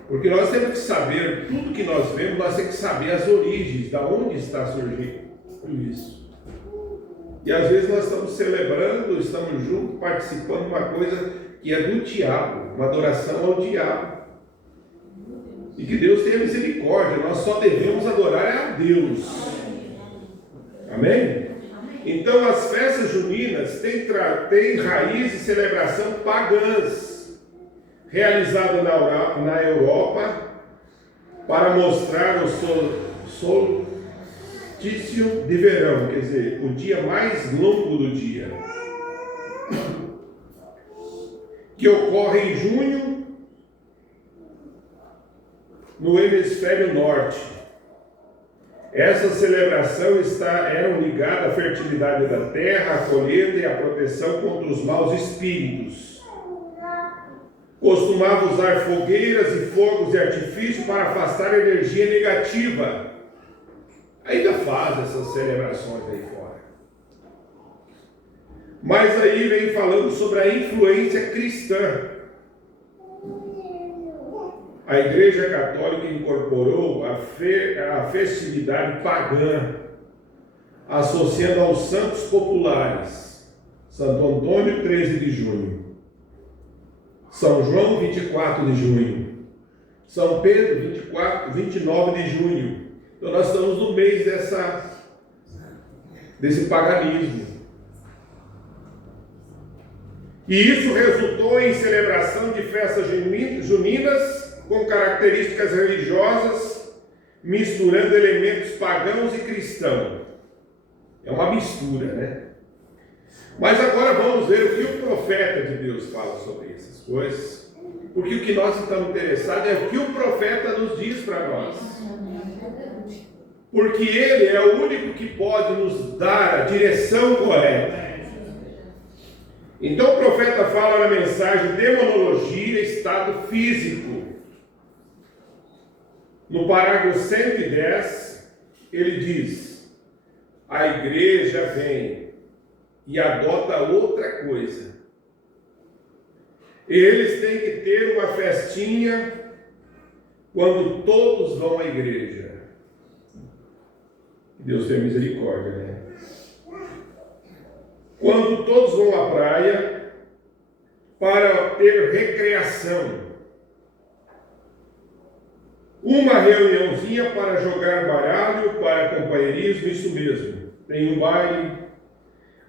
Porque nós temos que saber, tudo que nós vemos, nós temos que saber as origens, da onde está surgindo isso. E às vezes nós estamos celebrando, estamos juntos, participando de uma coisa que é do diabo, uma adoração ao diabo. E que Deus tenha misericórdia, nós só devemos adorar a Deus. Amém? Então as festas juninas têm raiz e celebração pagãs, realizada na Europa para mostrar o solstício de verão, quer dizer, o dia mais longo do dia, que ocorre em junho no hemisfério norte. Essa celebração era ligada à fertilidade da terra, à colheita e à proteção contra os maus espíritos. Costumava usar fogueiras e fogos de artifício para afastar a energia negativa. ainda faz essas celebrações aí fora. Mas aí vem falando sobre a influência cristã. A Igreja Católica incorporou a festividade pagã, associando aos santos populares. Santo Antônio, 13 de junho. São João, 24 de junho. São Pedro, 29 de junho. Então nós estamos no mês desse paganismo. E isso resultou em celebração de festas juninas com características religiosas, misturando elementos pagãos e cristãos. É uma mistura, né? Mas agora vamos ver o que o profeta de Deus fala sobre essas coisas, porque o que nós estamos interessados é o que o profeta nos diz para nós. Porque ele é o único que pode nos dar a direção correta. Então o profeta fala na mensagem demonologia, estado físico. No parágrafo 110, ele diz: a igreja vem e adota outra coisa. Eles têm que ter uma festinha quando todos vão à igreja. Deus tenha misericórdia, né? Quando todos vão à praia para ter recreação. Uma reuniãozinha para jogar baralho, para companheirismo, isso mesmo. Tem um baile,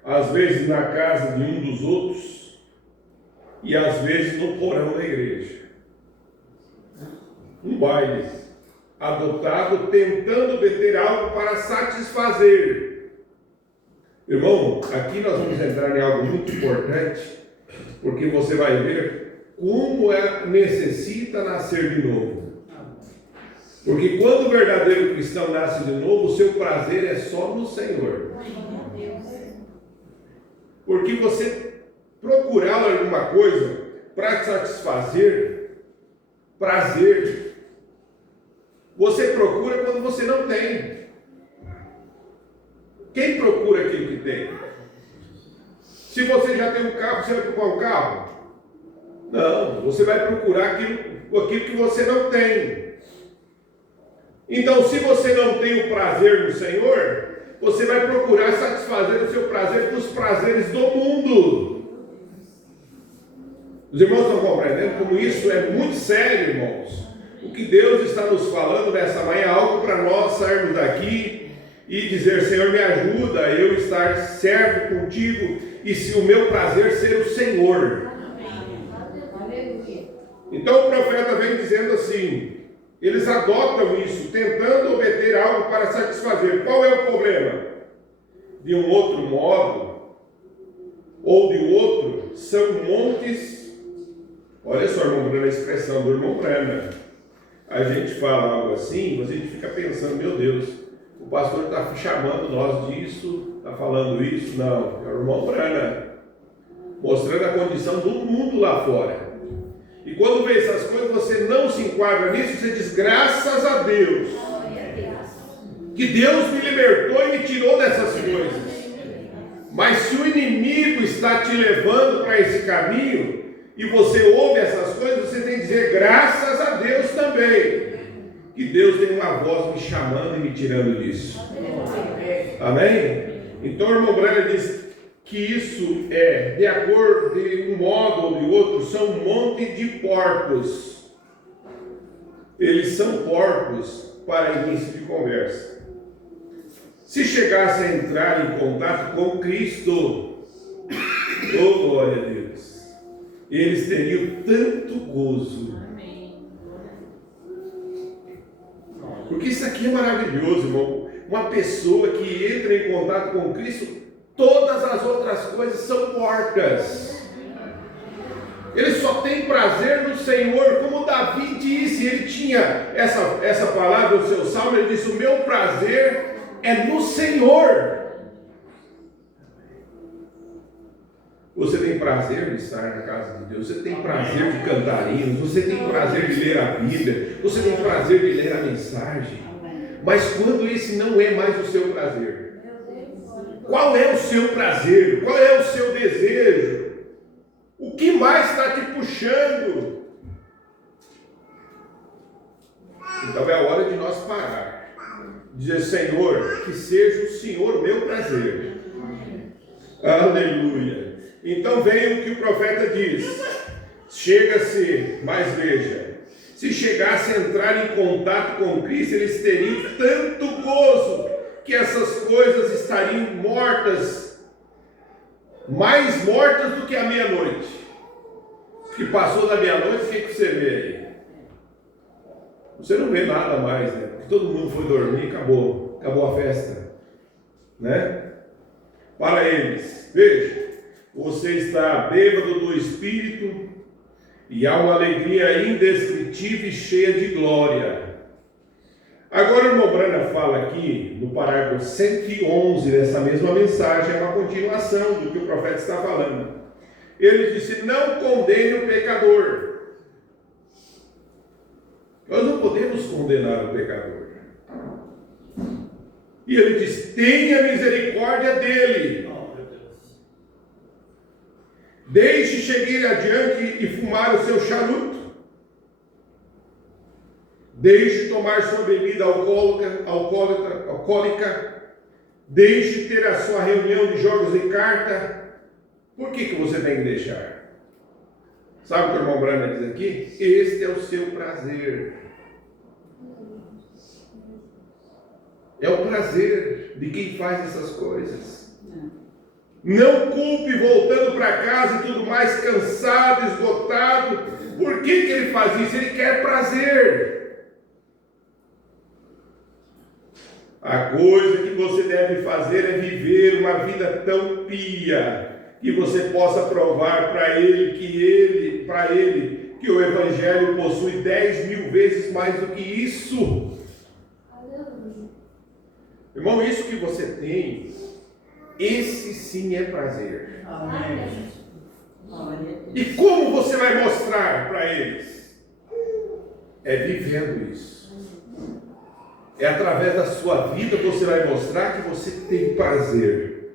às vezes na casa de um dos outros, e às vezes no porão da igreja. Um baile adotado tentando obter algo para satisfazer. Irmão, aqui nós vamos entrar em algo muito importante, porque você vai ver como necessita nascer de novo. Porque quando o verdadeiro cristão nasce de novo, o seu prazer é só no Senhor. Porque você procurar alguma coisa para satisfazer prazer, você procura quando você não tem. Quem procura aquilo que tem? Se você já tem um carro, você vai procurar um carro? Não, você vai procurar aquilo que você não tem. Então, se você não tem o prazer no Senhor, você vai procurar satisfazer o seu prazer com os prazeres do mundo. Os irmãos estão compreendendo como isso é muito sério, irmãos? O que Deus está nos falando nessa manhã é algo para nós sairmos daqui e dizer: Senhor, me ajuda a eu estar certo contigo e se o meu prazer ser o Senhor. Então o profeta vem dizendo assim: eles adotam isso, tentando obter algo para satisfazer. Qual é o problema? De um outro modo, ou de outro, são montes. Olha só, irmão Brana, a expressão do irmão Brana. A gente fala algo assim, mas a gente fica pensando: meu Deus, o pastor está chamando nós disso, está falando isso. Não, é o irmão Brana, mostrando a condição do mundo lá fora. E quando vê essas coisas, você não se enquadra nisso, você diz: graças a Deus, que Deus me libertou e me tirou dessas coisas. Mas se o inimigo está te levando para esse caminho, e você ouve essas coisas, você tem que dizer graças a Deus também, que Deus tem uma voz me chamando e me tirando disso. Amém? Então o irmão Brana diz que isso é, de acordo de um modo ou de outro, são um monte de porcos. Eles são porcos para início de conversa. Se chegasse a entrar em contato com Cristo, oh glória a Deus, eles teriam tanto gozo. Porque isso aqui é maravilhoso, irmão. Uma pessoa que entra em contato com Cristo, todas as outras coisas são porcas. Ele só tem prazer no Senhor, como Davi disse. Ele tinha essa palavra no seu salmo. Ele disse: o meu prazer é no Senhor. Você tem prazer de estar na casa de Deus, você tem prazer de cantar hinos, você tem prazer de ler a Bíblia, você tem prazer de ler a mensagem. Mas quando esse não é mais o seu prazer? Qual é o seu prazer? Qual é o seu desejo? O que mais está te puxando? Então é a hora de nós parar. Dizer, Senhor, que seja o Senhor meu prazer. Aleluia. Então vem o que o profeta diz. Chega-se, mas veja, se chegasse a entrar em contato com Cristo, eles teriam tanto gozo que essas coisas estariam mortas, mais mortas do que a meia-noite. Que passou da meia-noite, o que você vê aí? Você não vê nada mais, né? Porque todo mundo foi dormir, acabou a festa, né? Para eles, veja, você está bêbado do Espírito e há uma alegria indescritível e cheia de glória. Agora o irmão Branham fala aqui, no parágrafo 111 dessa mesma mensagem, é uma continuação do que o profeta está falando. Ele disse, não condene o pecador. Nós não podemos condenar o pecador. E ele diz, tenha misericórdia dele. Deixe chegar adiante e fumar o seu charuto. Deixe tomar sua bebida alcoólica. Deixe ter a sua reunião de jogos de carta. Por que você tem que deixar? Sabe o que o irmão Branham diz aqui? Este é o seu prazer. É o prazer de quem faz essas coisas. Não culpe voltando para casa e tudo mais cansado, esgotado. Por que ele faz isso? Ele quer prazer. A coisa que você deve fazer é viver uma vida tão pia que você possa provar para ele que o Evangelho possui 10.000 vezes mais do que isso. Irmão, isso que você tem, esse sim é prazer. Amém. E como você vai mostrar para eles? É vivendo isso. É através da sua vida que você vai mostrar que você tem prazer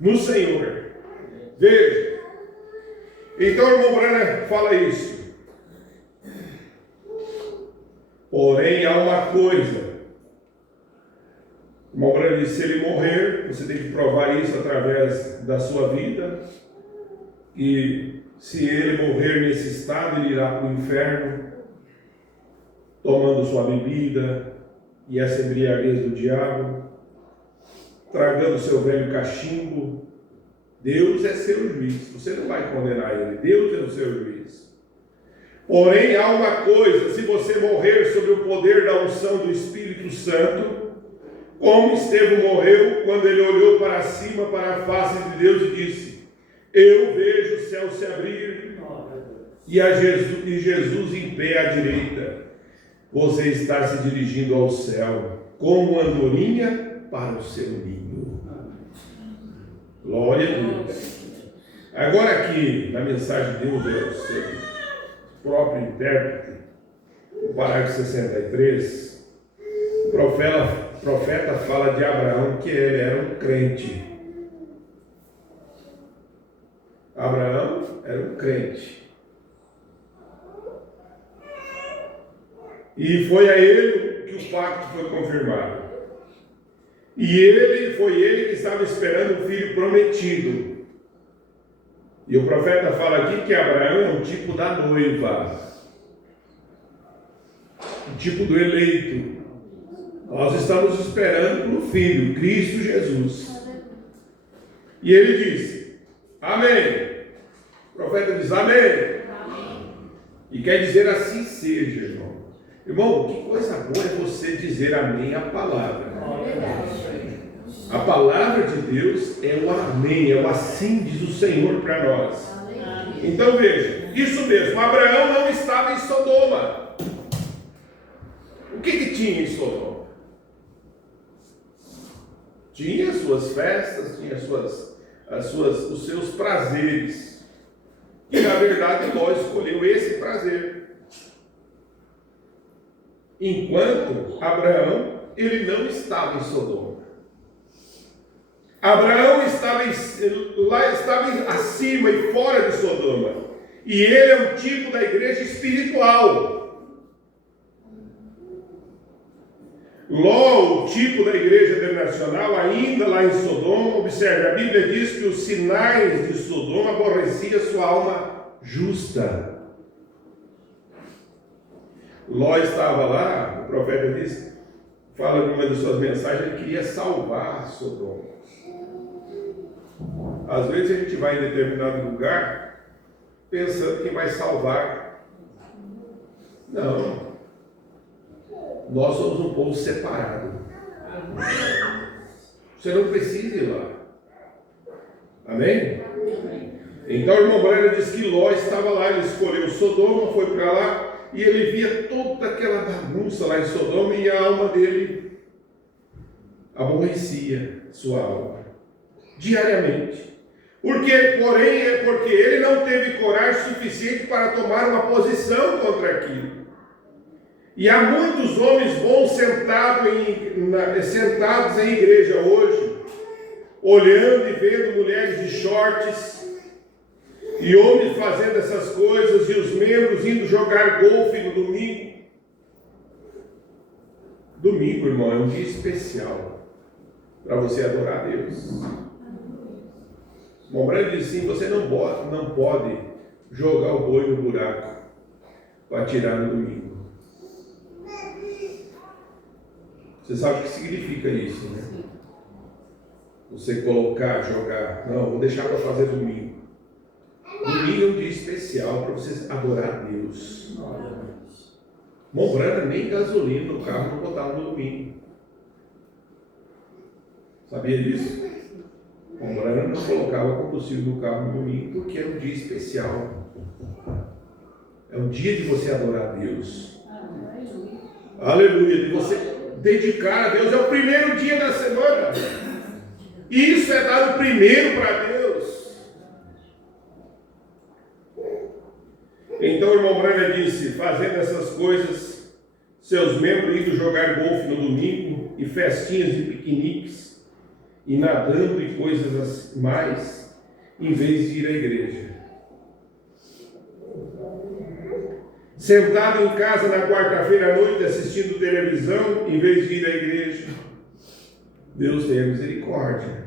no Senhor. Veja. Então o irmão Branham fala isso. Porém, há uma coisa. O irmão Branham diz, se ele morrer, você tem que provar isso através da sua vida. E se ele morrer nesse estado, ele irá para o inferno, tomando sua bebida e essa embriaguez do diabo, tragando seu velho cachimbo. Deus é seu juiz, você não vai condenar ele, Deus é o seu juiz. Porém, há uma coisa, se você morrer sob o poder da unção do Espírito Santo, como Estevão morreu quando ele olhou para cima, para a face de Deus e disse, eu vejo o céu se abrir e Jesus em pé à direita. Você está se dirigindo ao céu, como andorinha para o seu ninho. Glória a Deus. Agora aqui, na mensagem de Deus, é o seu próprio intérprete, no parágrafo 63, o profeta fala de Abraão que ele era um crente. Abraão era um crente. E foi a ele que o pacto foi confirmado. E foi ele que estava esperando um filho prometido. E o profeta fala aqui que Abraão é um tipo da noiva, um tipo do eleito. Nós estamos esperando no Filho, Cristo Jesus. E ele disse, amém. O profeta diz, amém. E quer dizer assim seja, irmão. Irmão, que coisa boa é você dizer amém à palavra. A palavra de Deus é o amém, é o assim diz o Senhor para nós. Então veja, isso mesmo, Abraão não estava em Sodoma. O que tinha em Sodoma? Tinha as suas festas, tinha os seus prazeres. E na verdade Ló escolheu esse prazer. Enquanto Abraão ele não estava em Sodoma. Abraão estava acima e fora de Sodoma. E ele é um tipo da igreja espiritual. Ló, o tipo da igreja denominacional, ainda lá em Sodoma, observe, a Bíblia diz que os sinais de Sodoma aborreciam sua alma justa. Ló estava lá, o profeta diz, fala numa de suas mensagens, ele queria salvar Sodoma. Às vezes a gente vai em determinado lugar pensando que vai salvar. Não. Nós somos um povo separado. Você não precisa ir lá. Amém? Então o irmão Branham diz que Ló estava lá, ele escolheu Sodoma, foi para lá, e ele via toda aquela bagunça lá em Sodoma, e a alma dele aborrecia sua alma diariamente. Porque ele não teve coragem suficiente para tomar uma posição contra aquilo. E há muitos homens bons sentados em igreja hoje, olhando e vendo mulheres de shorts, e homens fazendo essas coisas, e os membros indo jogar golfe no domingo. Domingo, irmão, é um dia especial para você adorar a Deus. O irmão Branham diz assim, você não pode jogar o boi no buraco para tirar no domingo. Você sabe o que significa isso, né? Você colocar, jogar. Não, vou deixar para fazer domingo. Domingo é um dia especial para você adorar a Deus. Irmão Branham nem gasolina no carro não botava no domingo. Sabia disso? O irmão Branham não colocava combustível no carro no domingo porque era um dia especial. É um dia de você adorar a Deus. Aleluia! De você dedicar a Deus. É o primeiro dia da semana. Isso é dado primeiro para Deus. Então o irmão Branham disse, fazendo essas coisas, seus membros indo jogar golfe no domingo, e festinhas de piqueniques, e nadando e coisas mais, em vez de ir à igreja. Sentado em casa na quarta-feira à noite, assistindo televisão, em vez de ir à igreja. Deus tenha misericórdia.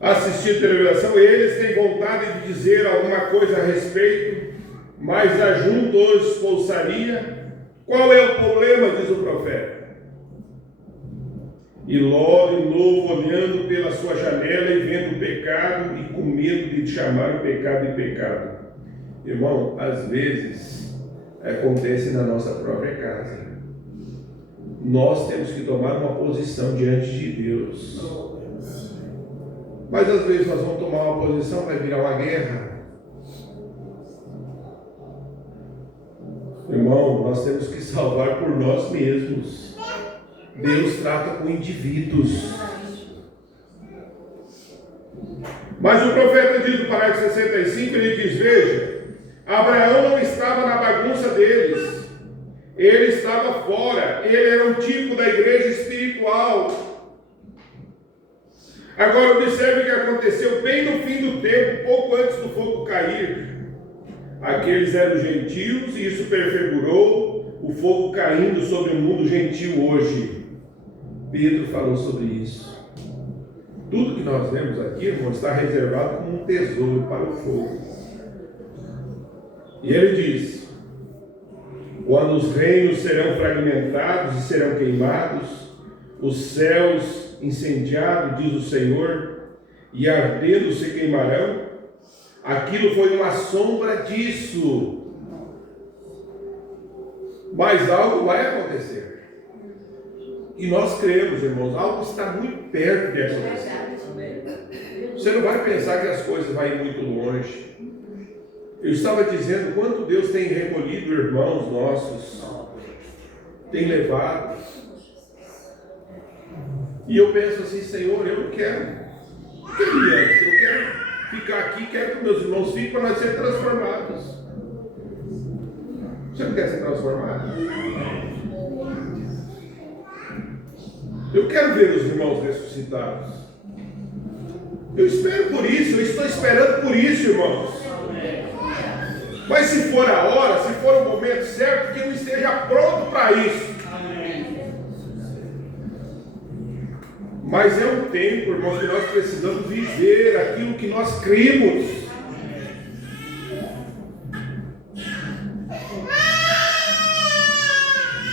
Assistir televisão, eles têm vontade de dizer alguma coisa a respeito, mas ajunto os expulsaria. Qual é o problema, diz o profeta? E Ló, de novo, olhando pela sua janela e vendo o pecado e com medo de chamar o pecado de pecado. Irmão, às vezes acontece na nossa própria casa. Nós temos que tomar uma posição diante de Deus. Mas às vezes nós vamos tomar uma posição, vai virar uma guerra. Irmão, nós temos que salvar por nós mesmos. Deus trata com indivíduos. Mas o profeta diz no parágrafo 65, ele diz, veja, Abraão não estava na bagunça deles, ele estava fora, ele era um tipo da igreja espiritual. Agora observe o que aconteceu bem no fim do tempo, pouco antes do fogo cair. Aqueles eram gentios e isso perfigurou o fogo caindo sobre o mundo gentil hoje. Pedro falou sobre isso. Tudo que nós vemos aqui, irmão, está reservado como um tesouro para o fogo. E ele diz, quando os reinos serão fragmentados e serão queimados, os céus incendiados, diz o Senhor, e ardendo se queimarão, aquilo foi uma sombra disso. Mas algo vai acontecer. E nós cremos, irmãos, algo está muito perto de acontecer. Você não vai pensar que as coisas vão ir muito longe. Eu estava dizendo quanto Deus tem recolhido irmãos nossos, tem levado. E eu penso assim, Senhor, eu não quero criança, eu quero ficar aqui, quero que meus irmãos fiquem para nós sermos transformados. Você não quer ser transformado? Eu quero ver os irmãos ressuscitados. Eu espero por isso, eu estou esperando por isso, irmãos. Mas se for a hora, se for o momento certo, que eu esteja pronto para isso. Mas é um tempo, irmãos, que nós precisamos viver aquilo que nós cremos.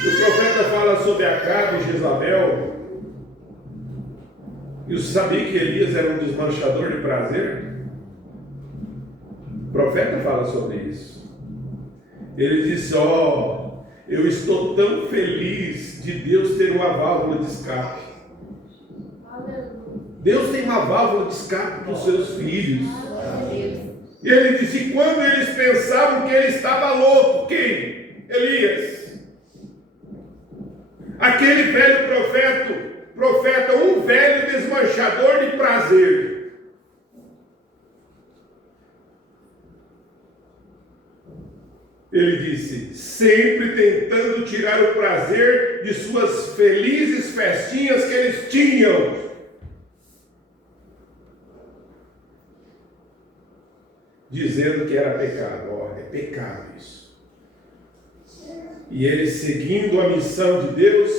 O profeta fala sobre Acabe e Jezabel. E você sabia que Elias era um desmanchador de prazer? O profeta fala sobre isso. Ele disse: ó, eu estou tão feliz de Deus ter uma válvula de escape. Deus tem uma válvula de escape para os seus filhos. E ele disse: quando eles pensavam que ele estava louco, quem? Elias. Aquele velho profeta, um velho desmanchador de prazer. Ele disse: sempre tentando tirar o prazer de suas felizes festinhas que eles tinham. Dizendo que era pecado. Olha, é pecado isso. E ele, seguindo a missão de Deus,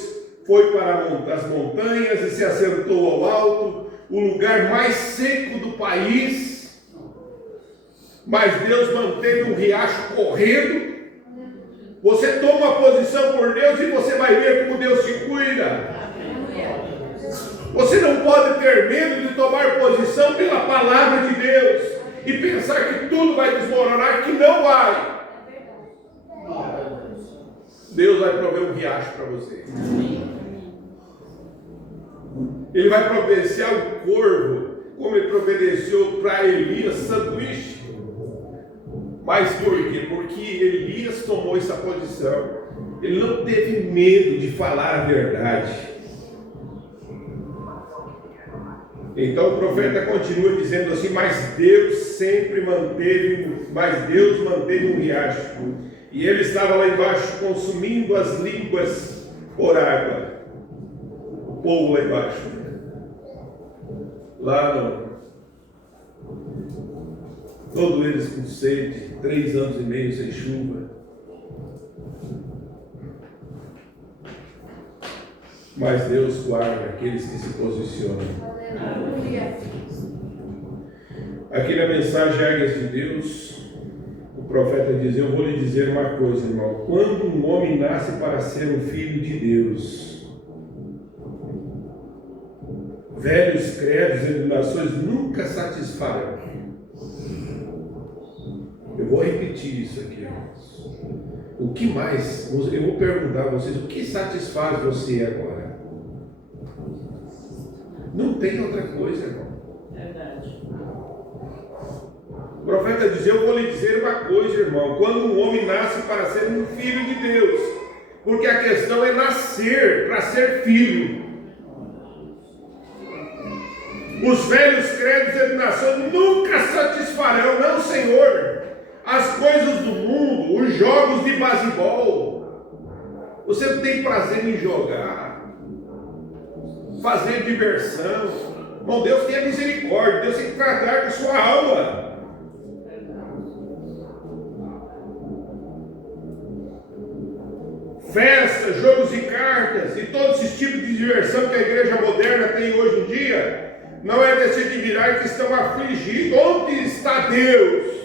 foi para as montanhas e se assentou ao alto, o lugar mais seco do país. Mas Deus manteve um riacho correndo. Você toma uma posição por Deus e você vai ver como Deus te cuida. Você não pode ter medo de tomar posição pela palavra de Deus e pensar que tudo vai desmoronar, que não vai. Deus vai prover um riacho para você. Ele vai providenciar o corvo, como ele providenciou para Elias sanduíche. Mas por quê? Porque Elias tomou essa posição. Ele não teve medo de falar a verdade. Então o profeta continua dizendo assim: mas Deus manteve um riacho. E ele estava lá embaixo consumindo as línguas por água. O povo lá embaixo. Lá não. Todos eles com sede, 3 anos e meio sem chuva. Mas Deus guarda aqueles que se posicionam. Aqui na mensagem Águias de Deus, o profeta diz: eu vou lhe dizer uma coisa, irmão. Quando um homem nasce para ser um filho de Deus, velhos credos e nações nunca satisfarão. Eu vou repetir isso aqui, irmãos. O que mais? Eu vou perguntar a vocês: o que satisfaz você agora? Não tem outra coisa, irmão. Verdade. O profeta diz: eu vou lhe dizer uma coisa, irmão. Quando um homem nasce para ser um filho de Deus, porque a questão é nascer para ser filho. Os velhos credos e nações nunca satisfarão, não, Senhor. As coisas do mundo, os jogos de baseball, você não tem prazer em jogar, fazer diversão. Bom, Deus tem a misericórdia, Deus tem que tratar com sua alma. Festas, jogos de cartas e todos esses tipos de diversão que a igreja moderna tem hoje em dia, não é de se admirar que estão afligidos. Onde está Deus?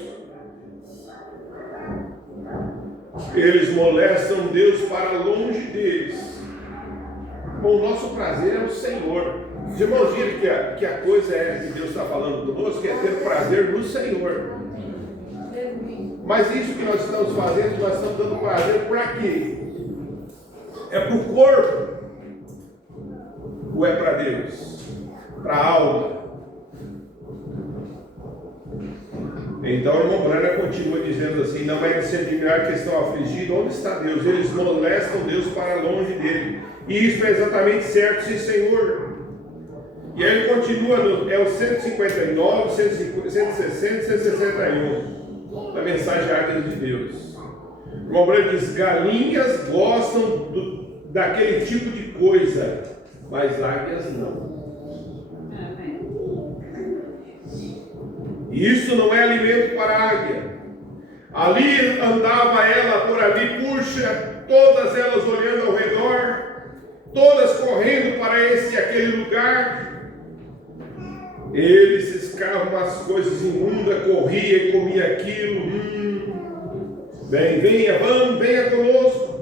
Eles molestam Deus para longe deles. Bom, o nosso prazer é o Senhor. Os irmãos viram que a coisa é que Deus está falando conosco, que é ter prazer no Senhor. Mas isso que nós estamos fazendo, nós estamos dando prazer para quê? É para o corpo? Ou é para Deus? Para a alma? Então o irmão Branham continua dizendo assim: não é de se admirar que estão afligidos. Onde está Deus? Eles molestam Deus para longe dele. E isso é exatamente certo, sim, Senhor. E aí ele continua, é o 159, 160 e 161 da mensagem Águias de Deus. O irmão Branco diz: galinhas gostam daquele tipo de coisa, mas águias não. Isso não é alimento para a águia. Ali andava ela por ali, puxa, todas elas olhando ao redor, todas correndo para esse e aquele lugar. Ele ciscava umas coisas imundas, corria e comia aquilo. Venha, vamos, venha conosco.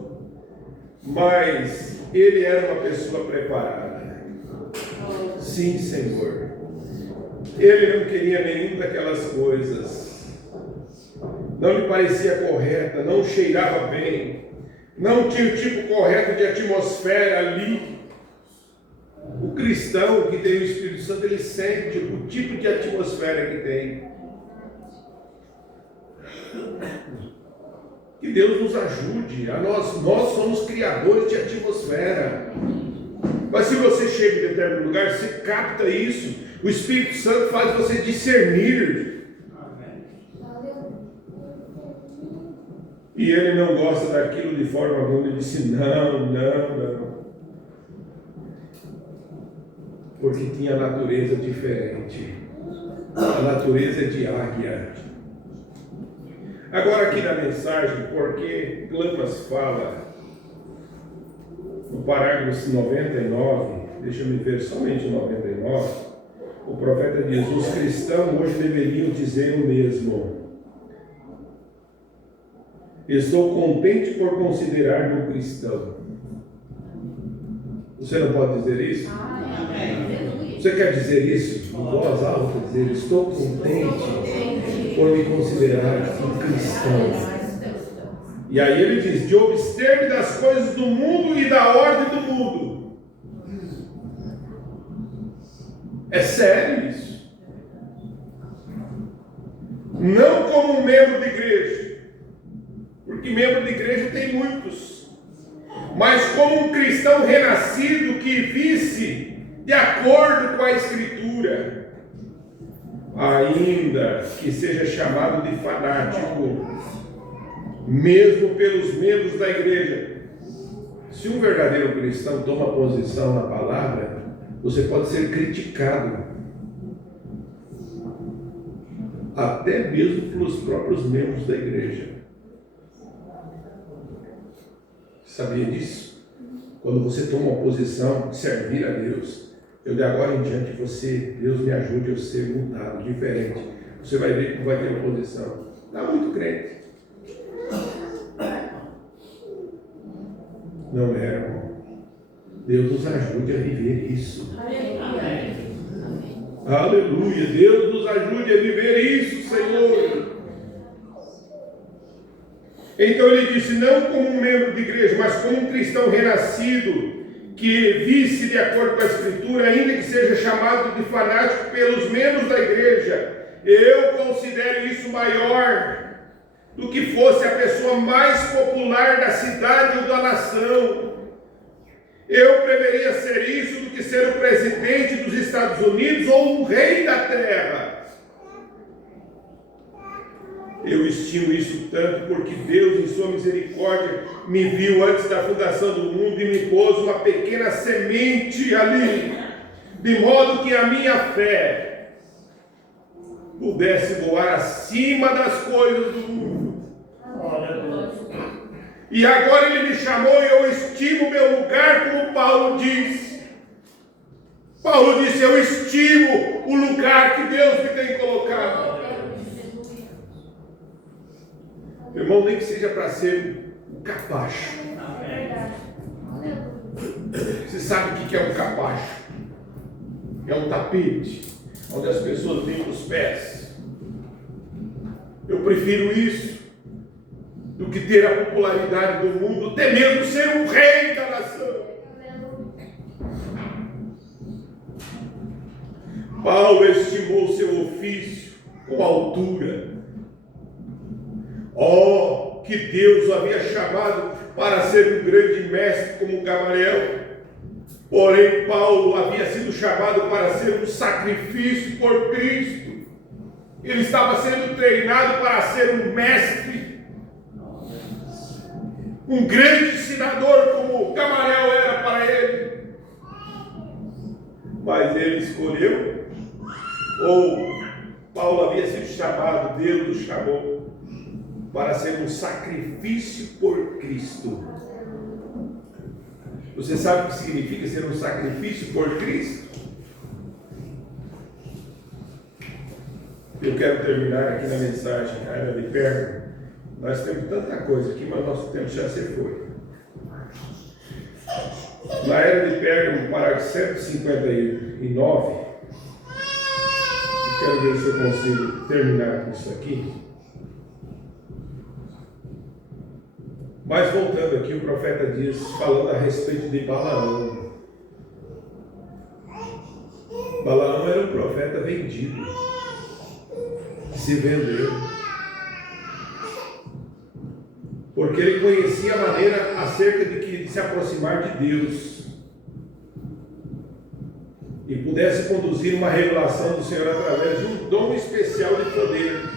Mas ele era uma pessoa preparada. Sim, Senhor. Ele não queria nenhuma daquelas coisas. Não lhe parecia correta, não cheirava bem, não tinha o tipo correto de atmosfera ali. O cristão que tem o Espírito Santo, ele sente o tipo de atmosfera que tem. Que Deus nos ajude. Nós somos criadores de atmosfera. Mas se você chega em determinado lugar, você capta isso. O Espírito Santo faz você discernir. E ele não gosta daquilo de forma alguma. Ele disse: não. Porque tinha natureza diferente. A natureza de águia. Agora aqui na mensagem, porque Clamas fala no parágrafo 99, deixa eu me ver somente 99, o profeta diz: os cristãos hoje deveriam dizer o mesmo. Estou contente por considerar-me um cristão. Você não pode dizer isso? Você quer dizer isso? Em voz alta, dizer: estou contente por me considerar um cristão. E aí ele diz: de abster-me das coisas do mundo e da ordem do mundo. É sério isso. Não como um membro de igreja, porque membro de igreja tem muitos, mas como um cristão renascido que visse de acordo com a Escritura, ainda que seja chamado de fanático, mesmo pelos membros da igreja. Se um verdadeiro cristão toma posição na palavra, você pode ser criticado, até mesmo pelos próprios membros da igreja. Sabia disso? Quando você toma uma posição de servir a Deus, eu de agora em diante, Deus me ajude a ser mudado, diferente. Você vai ver que vai ter oposição. Está muito crente. Não é, irmão. Deus nos ajude a viver isso. Aleluia. Deus nos ajude a viver isso, Senhor. Então ele disse: não como um membro de igreja, mas como um cristão renascido, que visse de acordo com a Escritura, ainda que seja chamado de fanático pelos membros da igreja. Eu considero isso maior do que fosse a pessoa mais popular da cidade ou da nação. Eu preferia ser isso do que ser o presidente dos Estados Unidos ou o rei da terra. Eu estimo isso tanto porque Deus, em sua misericórdia, me viu antes da fundação do mundo e me pôs uma pequena semente ali, de modo que a minha fé pudesse voar acima das coisas do mundo. E agora ele me chamou e eu estimo meu lugar, como Paulo diz. Paulo disse: eu estimo o lugar que Deus me tem colocado. Irmão, nem que seja para ser um capacho. Você sabe o que é um capacho? É um tapete onde as pessoas limpam os pés. Eu prefiro isso do que ter a popularidade do mundo, até mesmo ser um rei da nação. Paulo estimou seu ofício com altura. Oh, que Deus o havia chamado para ser um grande mestre como Gamaliel. Porém, Paulo havia sido chamado para ser um sacrifício por Cristo. Ele estava sendo treinado para ser um mestre. um grande senador como Gamaliel era para ele. Mas ele escolheu, ou Paulo havia sido chamado, Deus o chamou, para ser um sacrifício por Cristo. Você sabe o que significa ser um sacrifício por Cristo? Eu quero terminar aqui na mensagem, a era de Pérgamo. Nós temos tanta coisa aqui, mas nosso tempo já se foi. Na era de Pérgamo, parágrafo 159, eu quero ver se eu consigo terminar com isso aqui. Mas voltando aqui, o profeta diz, falando a respeito de Balaão. Balaão era um profeta vendido, que se vendeu, porque ele conhecia a maneira acerca de se aproximar de Deus e pudesse conduzir uma revelação do Senhor através de um dom especial de poder.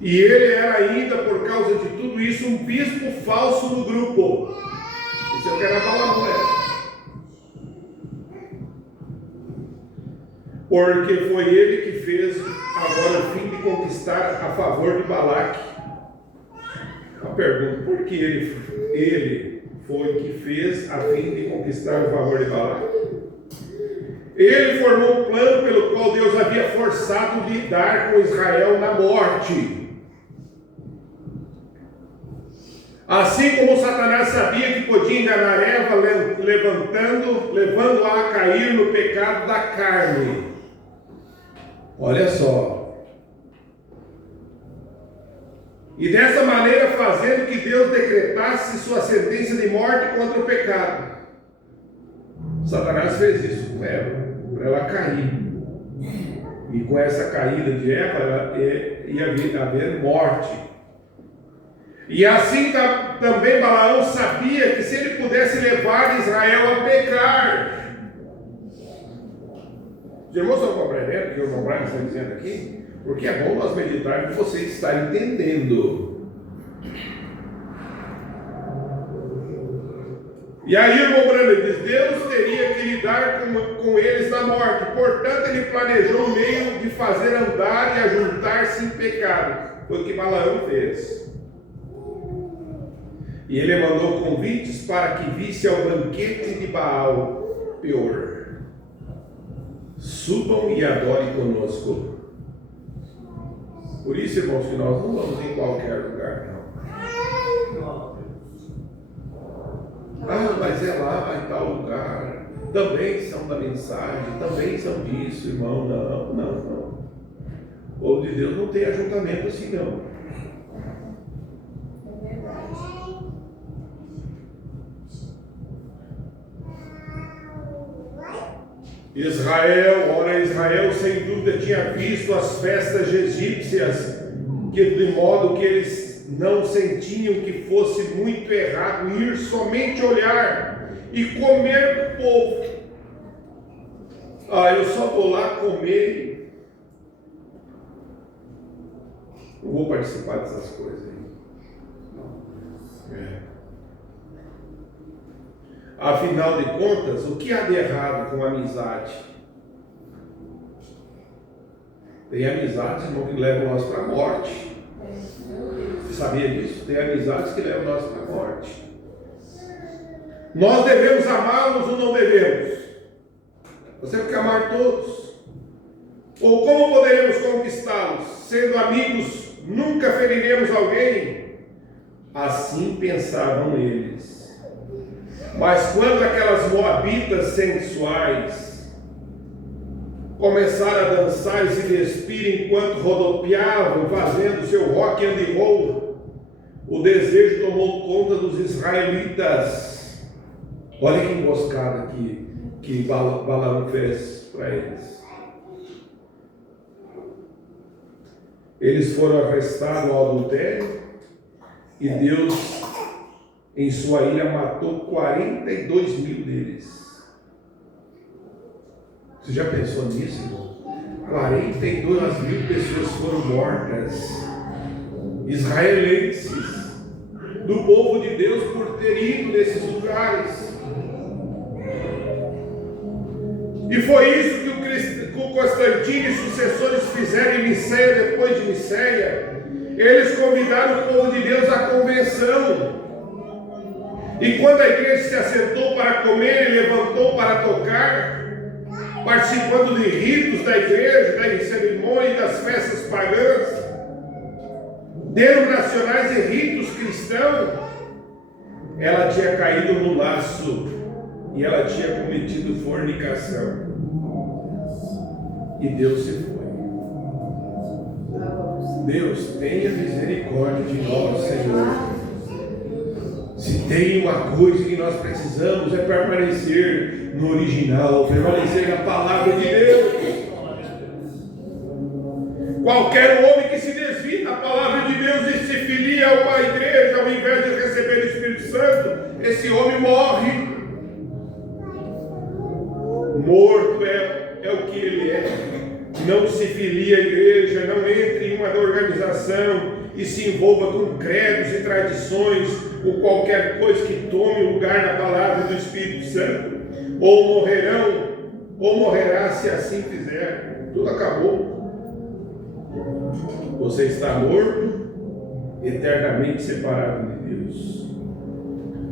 E ele era ainda, por causa de tudo isso, um bispo falso no grupo. Isso é o que era Balaão, era. Porque foi ele que fez agora o fim de conquistar a favor de Balaque. A pergunta, por que ele foi que fez a fim de conquistar a favor de Balaque? Ele formou um plano pelo qual Deus havia forçado lidar com Israel na morte. Assim como Satanás sabia que podia enganar Eva, levando-a a cair no pecado da carne. Olha só. E dessa maneira fazendo que Deus decretasse sua sentença de morte contra o pecado. Satanás fez isso com Eva, para ela cair. E com essa caída de Eva, ia haver morte. E assim também Balaão sabia que se ele pudesse levar Israel a pecar. Os irmãos estão compreendendo o que o irmão Brian está dizendo aqui? Porque é bom nós meditarmos e vocês estarem entendendo. E aí o irmão Brian diz, Deus teria que lidar com eles na morte. Portanto, ele planejou um meio de fazer andar e ajuntar-se em pecado. Foi o que Balaão fez. E ele mandou convites para que visse ao banquete de Baal Peor. Subam e adorem conosco. Por isso, irmãos, que nós não vamos em qualquer lugar, não. Ah, mas é lá, em tal lugar. Também são da mensagem, também são disso, irmão. Não. O povo de Deus não tem ajuntamento assim, não. Israel sem dúvida tinha visto as festas egípcias, de modo que eles não sentiam que fosse muito errado ir somente olhar e comer com o povo. Eu só vou lá comer, não vou participar dessas coisas aí. Afinal de contas, o que há de errado com a amizade? Tem amizades, irmão, que levam nós para a morte. Você sabia disso? Tem amizades que levam nós para a morte. Nós devemos amá-los ou não devemos? Nós temos que amar todos. Ou como poderemos conquistá-los? Sendo amigos, nunca feriremos alguém? Assim pensavam eles. Mas quando aquelas moabitas sensuais começaram a dançar e se despir enquanto rodopiavam, fazendo seu rock and roll, o desejo tomou conta dos israelitas. Olha que emboscada que Balaão fez para eles. Eles foram arrestados ao adultério e Deus, em sua ilha, matou 42 mil deles. Você já pensou nisso, irmão? 42 mil pessoas foram mortas. Israelenses. do povo de Deus por ter ido nesses lugares. E foi isso que o Constantino e sucessores fizeram em Niceia, depois de Niceia. Eles convidaram o povo de Deus à convenção. E quando a igreja se assentou para comer e levantou para tocar, participando de ritos da igreja, das cerimônias e das festas pagãs, denominacionais e ritos cristãos, ela tinha caído no laço e ela tinha cometido fornicação. E Deus se foi. Deus, tenha misericórdia de nós, Senhor. Se tem uma coisa que nós precisamos é permanecer no original, permanecer na palavra de Deus. Qualquer homem que se desvia da palavra de Deus e se filia a uma igreja ao invés de receber o Espírito Santo, esse homem morre. Morto é o que ele é. Não se filie à igreja, não entre em uma organização e se envolva com credos e tradições ou qualquer coisa que tome lugar na palavra do Espírito Santo. Ou morrerão, ou morrerá se assim fizer. Tudo acabou. Você está morto, eternamente separado de Deus.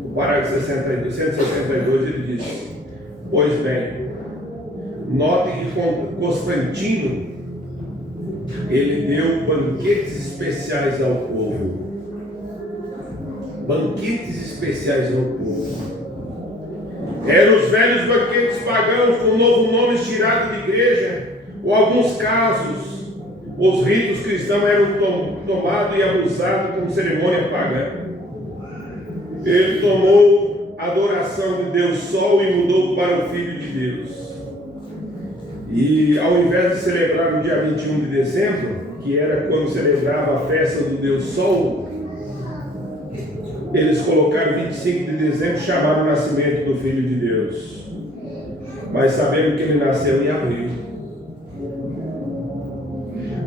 O parágrafo 162 ele diz: pois bem, notem que Constantino ele deu banquetes especiais ao povo. Banquetes especiais ao povo. Eram os velhos banquetes pagãos com um novo nome tirado de igreja, ou alguns casos, os ritos cristãos eram tomados e abusados com cerimônia pagã. Ele tomou a adoração de Deus Sol e mudou para o Filho de Deus. E ao invés de celebrar no dia 21 de dezembro, que era quando celebrava a festa do Deus Sol, eles colocaram 25 de dezembro e chamaram o nascimento do Filho de Deus. Mas sabemos que ele nasceu em abril.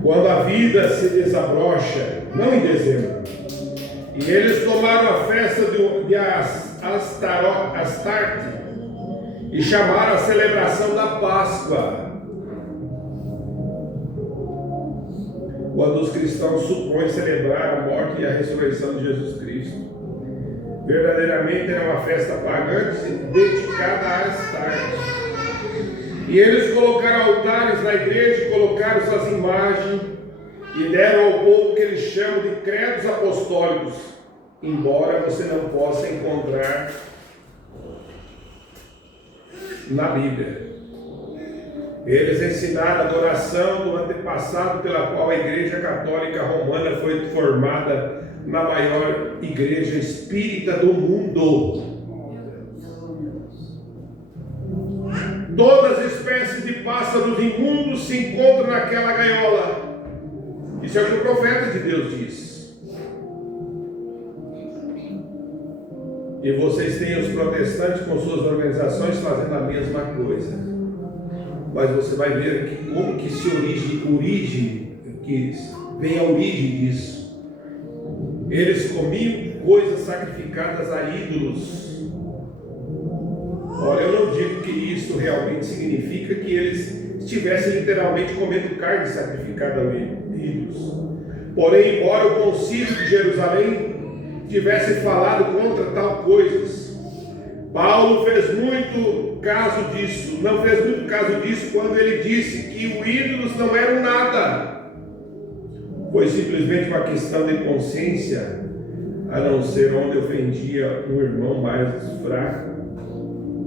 Quando a vida se desabrocha, não em dezembro, e eles tomaram a festa de Astarte e chamaram a celebração da Páscoa. Quando os cristãos supõem celebrar a morte e a ressurreição de Jesus Cristo. Verdadeiramente era uma festa pagã dedicada a Astarte. E eles colocaram altares na igreja, colocaram suas imagens e deram ao povo o que eles chamam de credos apostólicos, embora você não possa encontrar na Bíblia. Eles ensinaram a adoração do antepassado pela qual a Igreja Católica Romana foi formada na maior igreja espírita do mundo. Todas as espécies de pássaros imundos se encontram naquela gaiola. Isso é o que o profeta de Deus diz. E vocês têm os protestantes com suas organizações fazendo a mesma coisa. Mas você vai ver aqui como que que vem a origem disso. Eles comiam coisas sacrificadas a ídolos. Olha, eu não digo que isso realmente significa que eles estivessem literalmente comendo carne sacrificada a ídolos. Porém, embora o concílio de Jerusalém tivesse falado contra tal coisas, Paulo fez muito caso disso, não fez muito caso disso quando ele disse que os ídolos não eram nada. Foi simplesmente uma questão de consciência, a não ser onde ofendia um irmão mais fraco,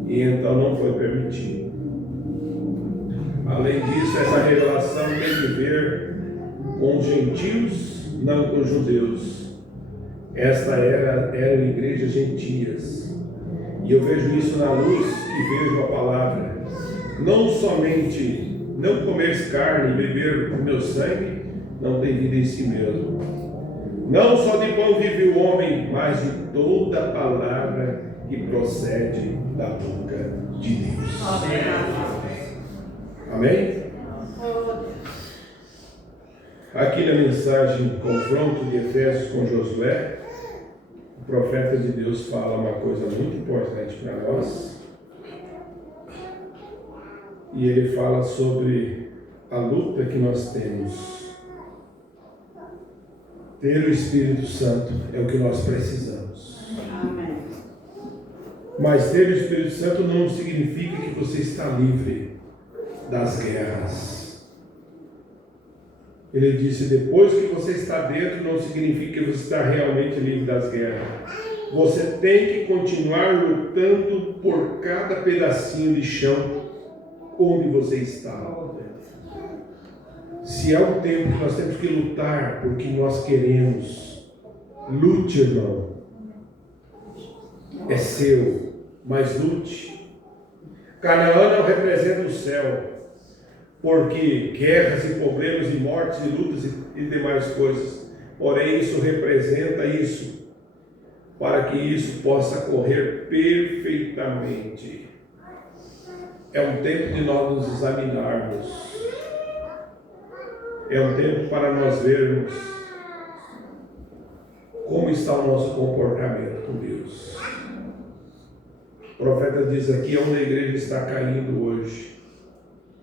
e então não foi permitido. Além disso, essa revelação tem que ver com os gentios, não com os judeus. Esta eram igrejas gentias. E eu vejo isso na luz que vejo a palavra. Não somente não comer carne e beber o meu sangue, não tem vida em si mesmo. Não só de pão vive o homem, mas de toda a palavra que procede da boca de Deus. Amém? Aqui na mensagem confronto de Efésios com Josué, profeta de Deus fala uma coisa muito importante para nós. E ele fala sobre a luta que nós temos. Ter o Espírito Santo é o que nós precisamos. Amém. Mas ter o Espírito Santo não significa que você está livre das guerras. Ele disse, depois que você está dentro, não significa que você está realmente livre das guerras. Você tem que continuar lutando por cada pedacinho de chão onde você está. Se é um tempo que nós temos que lutar por que nós queremos, lute, irmão. É seu, mas lute. Canaã não representa o céu, porque guerras e problemas e mortes e lutas e demais coisas. Porém, isso representa isso, para que isso possa correr perfeitamente. É um tempo de nós nos examinarmos. É um tempo para nós vermos como está o nosso comportamento com Deus. O profeta diz aqui onde a igreja está caindo hoje,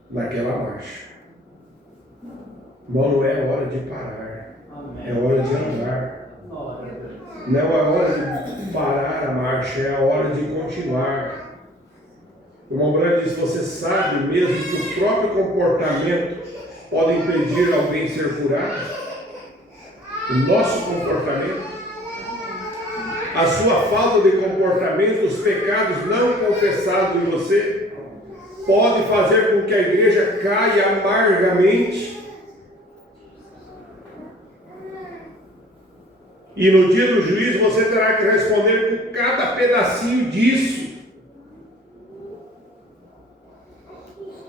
naquela marcha. Irmão, não é hora de parar, é hora de andar. Não é hora de parar a marcha, é a hora de continuar. O irmão Branco diz, você sabe mesmo que o próprio comportamento pode impedir alguém ser curado? O nosso comportamento, a sua falta de comportamento, os pecados não confessados em você, pode fazer com que a igreja caia amargamente. E no dia do juízo você terá que responder com cada pedacinho disso.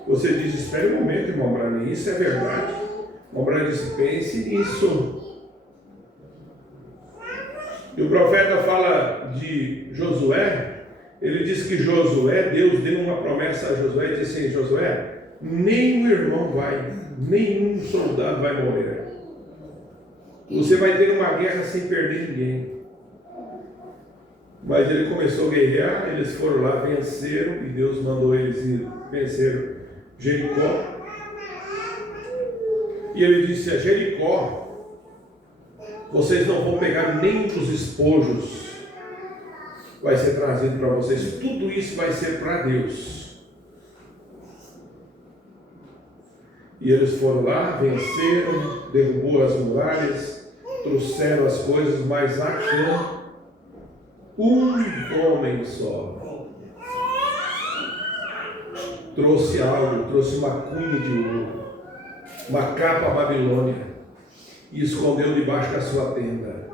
Você diz, espere um momento, irmão Brani, isso é verdade? O irmão Brani disse, pense nisso. E o profeta fala de Josué, ele diz que Josué, Deus deu uma promessa a Josué, e disse assim, Josué, nenhum irmão vai, nenhum soldado vai morrer. Você vai ter uma guerra sem perder ninguém. Mas ele começou a guerrear, eles foram lá, venceram, e Deus mandou eles ir, venceram Jericó. E ele disse a Jericó, vocês não vão pegar nem dos espojos, vai ser trazido para vocês, tudo isso vai ser para Deus. E eles foram lá, venceram, derrubou as muralhas, trouxeram as coisas, mas Acã, um homem só, trouxe algo, trouxe uma cunha de ouro, uma capa babilônia, e escondeu debaixo da sua tenda,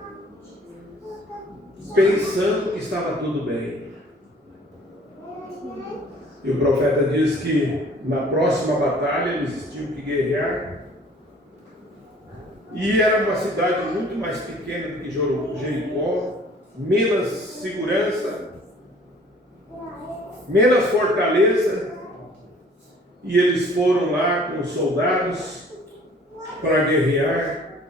pensando que estava tudo bem. E o profeta diz que na próxima batalha eles tinham que guerrear, e era uma cidade muito mais pequena do que Jericó, menos segurança, menos fortaleza. E eles foram lá com os soldados para guerrear,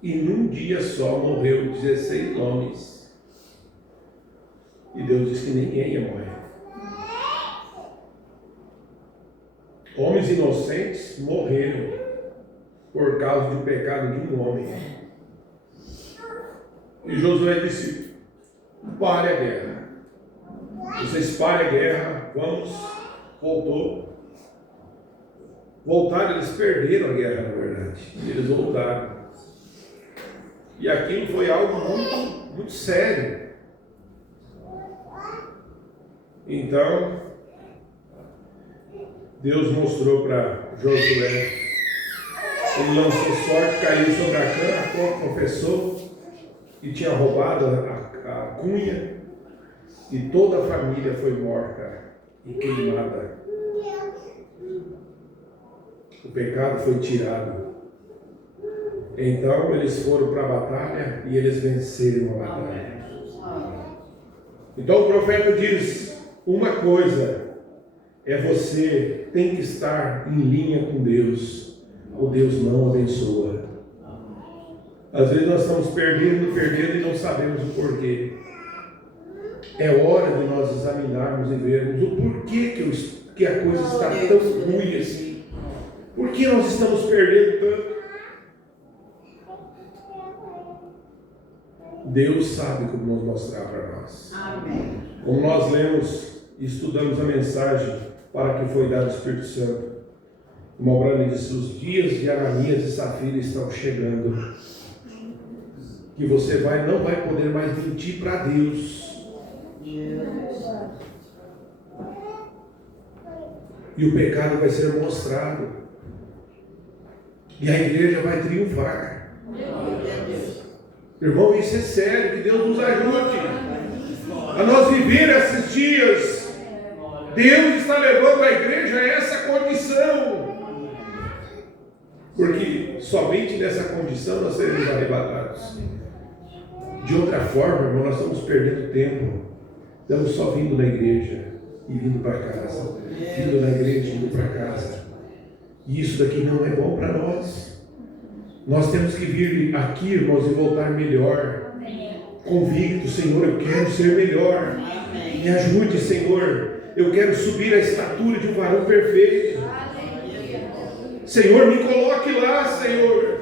e num dia só morreu 16 homens. E Deus disse que ninguém ia morrer. Homens inocentes morreram por causa do pecado de um homem. E Josué disse, pare a guerra. Vocês parem a guerra, vamos. Voltou. Voltaram, eles perderam a guerra, na verdade. Eles voltaram. E aquilo foi algo muito, muito sério. Então, Deus mostrou para Josué. Ele lançou sorte, caiu sobre Acã, confessou e tinha roubado a cunha. E toda a família foi morta e queimada. O pecado foi tirado. Então eles foram para a batalha e eles venceram a batalha. Então o profeta diz, uma coisa é você tem que estar em linha com Deus, ou Deus não abençoa. Às vezes nós estamos perdendo e não sabemos o porquê. É hora de nós examinarmos e vermos o porquê que a coisa está tão ruim assim. Por que nós estamos perdendo tanto? Deus sabe como nos mostrar para nós. Amém. Como nós lemos e estudamos a mensagem para que foi dado o Espírito Santo. O Abraão disse: os dias de Ananias e Safira estão chegando. Que você não vai poder mais mentir para Deus. E o pecado vai ser mostrado. E a igreja vai triunfar. Irmão, isso é sério. Que Deus nos ajude a nós viver esses dias. Deus está levando a igreja a essa condição. Porque somente nessa condição nós seremos arrebatados. De outra forma, irmão, nós estamos perdendo tempo. Estamos só vindo na igreja e vindo para casa. Vindo na igreja e indo para casa. E isso daqui não é bom para nós. Nós temos que vir aqui, irmãos, e voltar melhor. Convicto, Senhor, eu quero ser melhor. Me ajude, Senhor. Eu quero subir a estatura de um varão perfeito. Senhor, me coloque lá, Senhor.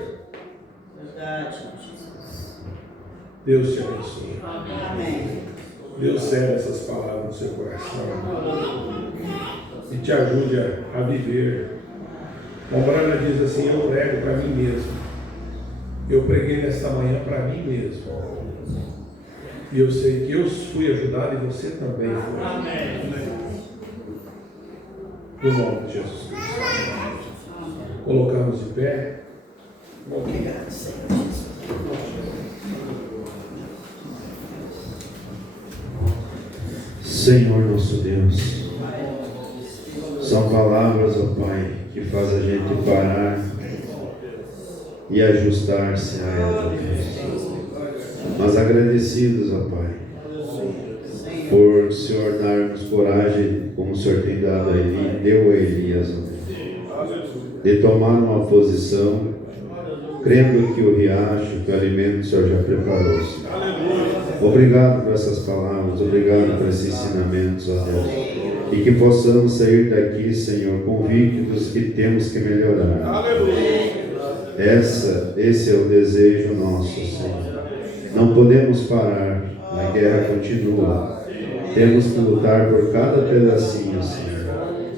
Deus te abençoe. Deus serve essas palavras no seu coração. E te ajude a viver. A Brana diz assim: eu prego para mim mesmo. Eu preguei nesta manhã para mim mesmo. E eu sei que eu fui ajudado e você também foi. No nome de Jesus Cristo. Colocamos de pé. Obrigado, Senhor Jesus. Senhor nosso Deus, são palavras, ó Pai, que faz a gente parar e ajustar-se a ela, Deus. Mas agradecidos, ó Pai, por o Senhor dar-nos coragem, como o Senhor tem dado a Eli, deu a Elias, ó Deus, de tomar uma posição, crendo que o riacho, que o alimento o Senhor já preparou, Senhor. Obrigado por essas palavras, obrigado por esses ensinamentos, ó Deus. E que possamos sair daqui, Senhor, convictos que temos que melhorar. Esse é o desejo nosso, Senhor. Não podemos parar, a guerra continua. Temos que lutar por cada pedacinho, Senhor.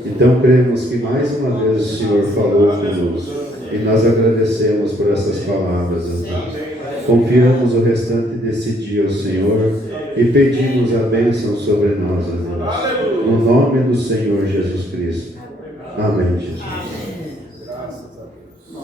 Então cremos que mais uma vez o Senhor falou conosco. E nós agradecemos por essas palavras, ó Deus. Confiamos o restante desse dia ao Senhor e pedimos a bênção sobre nós, ó Deus. No nome do Senhor Jesus Cristo. Amém, Jesus.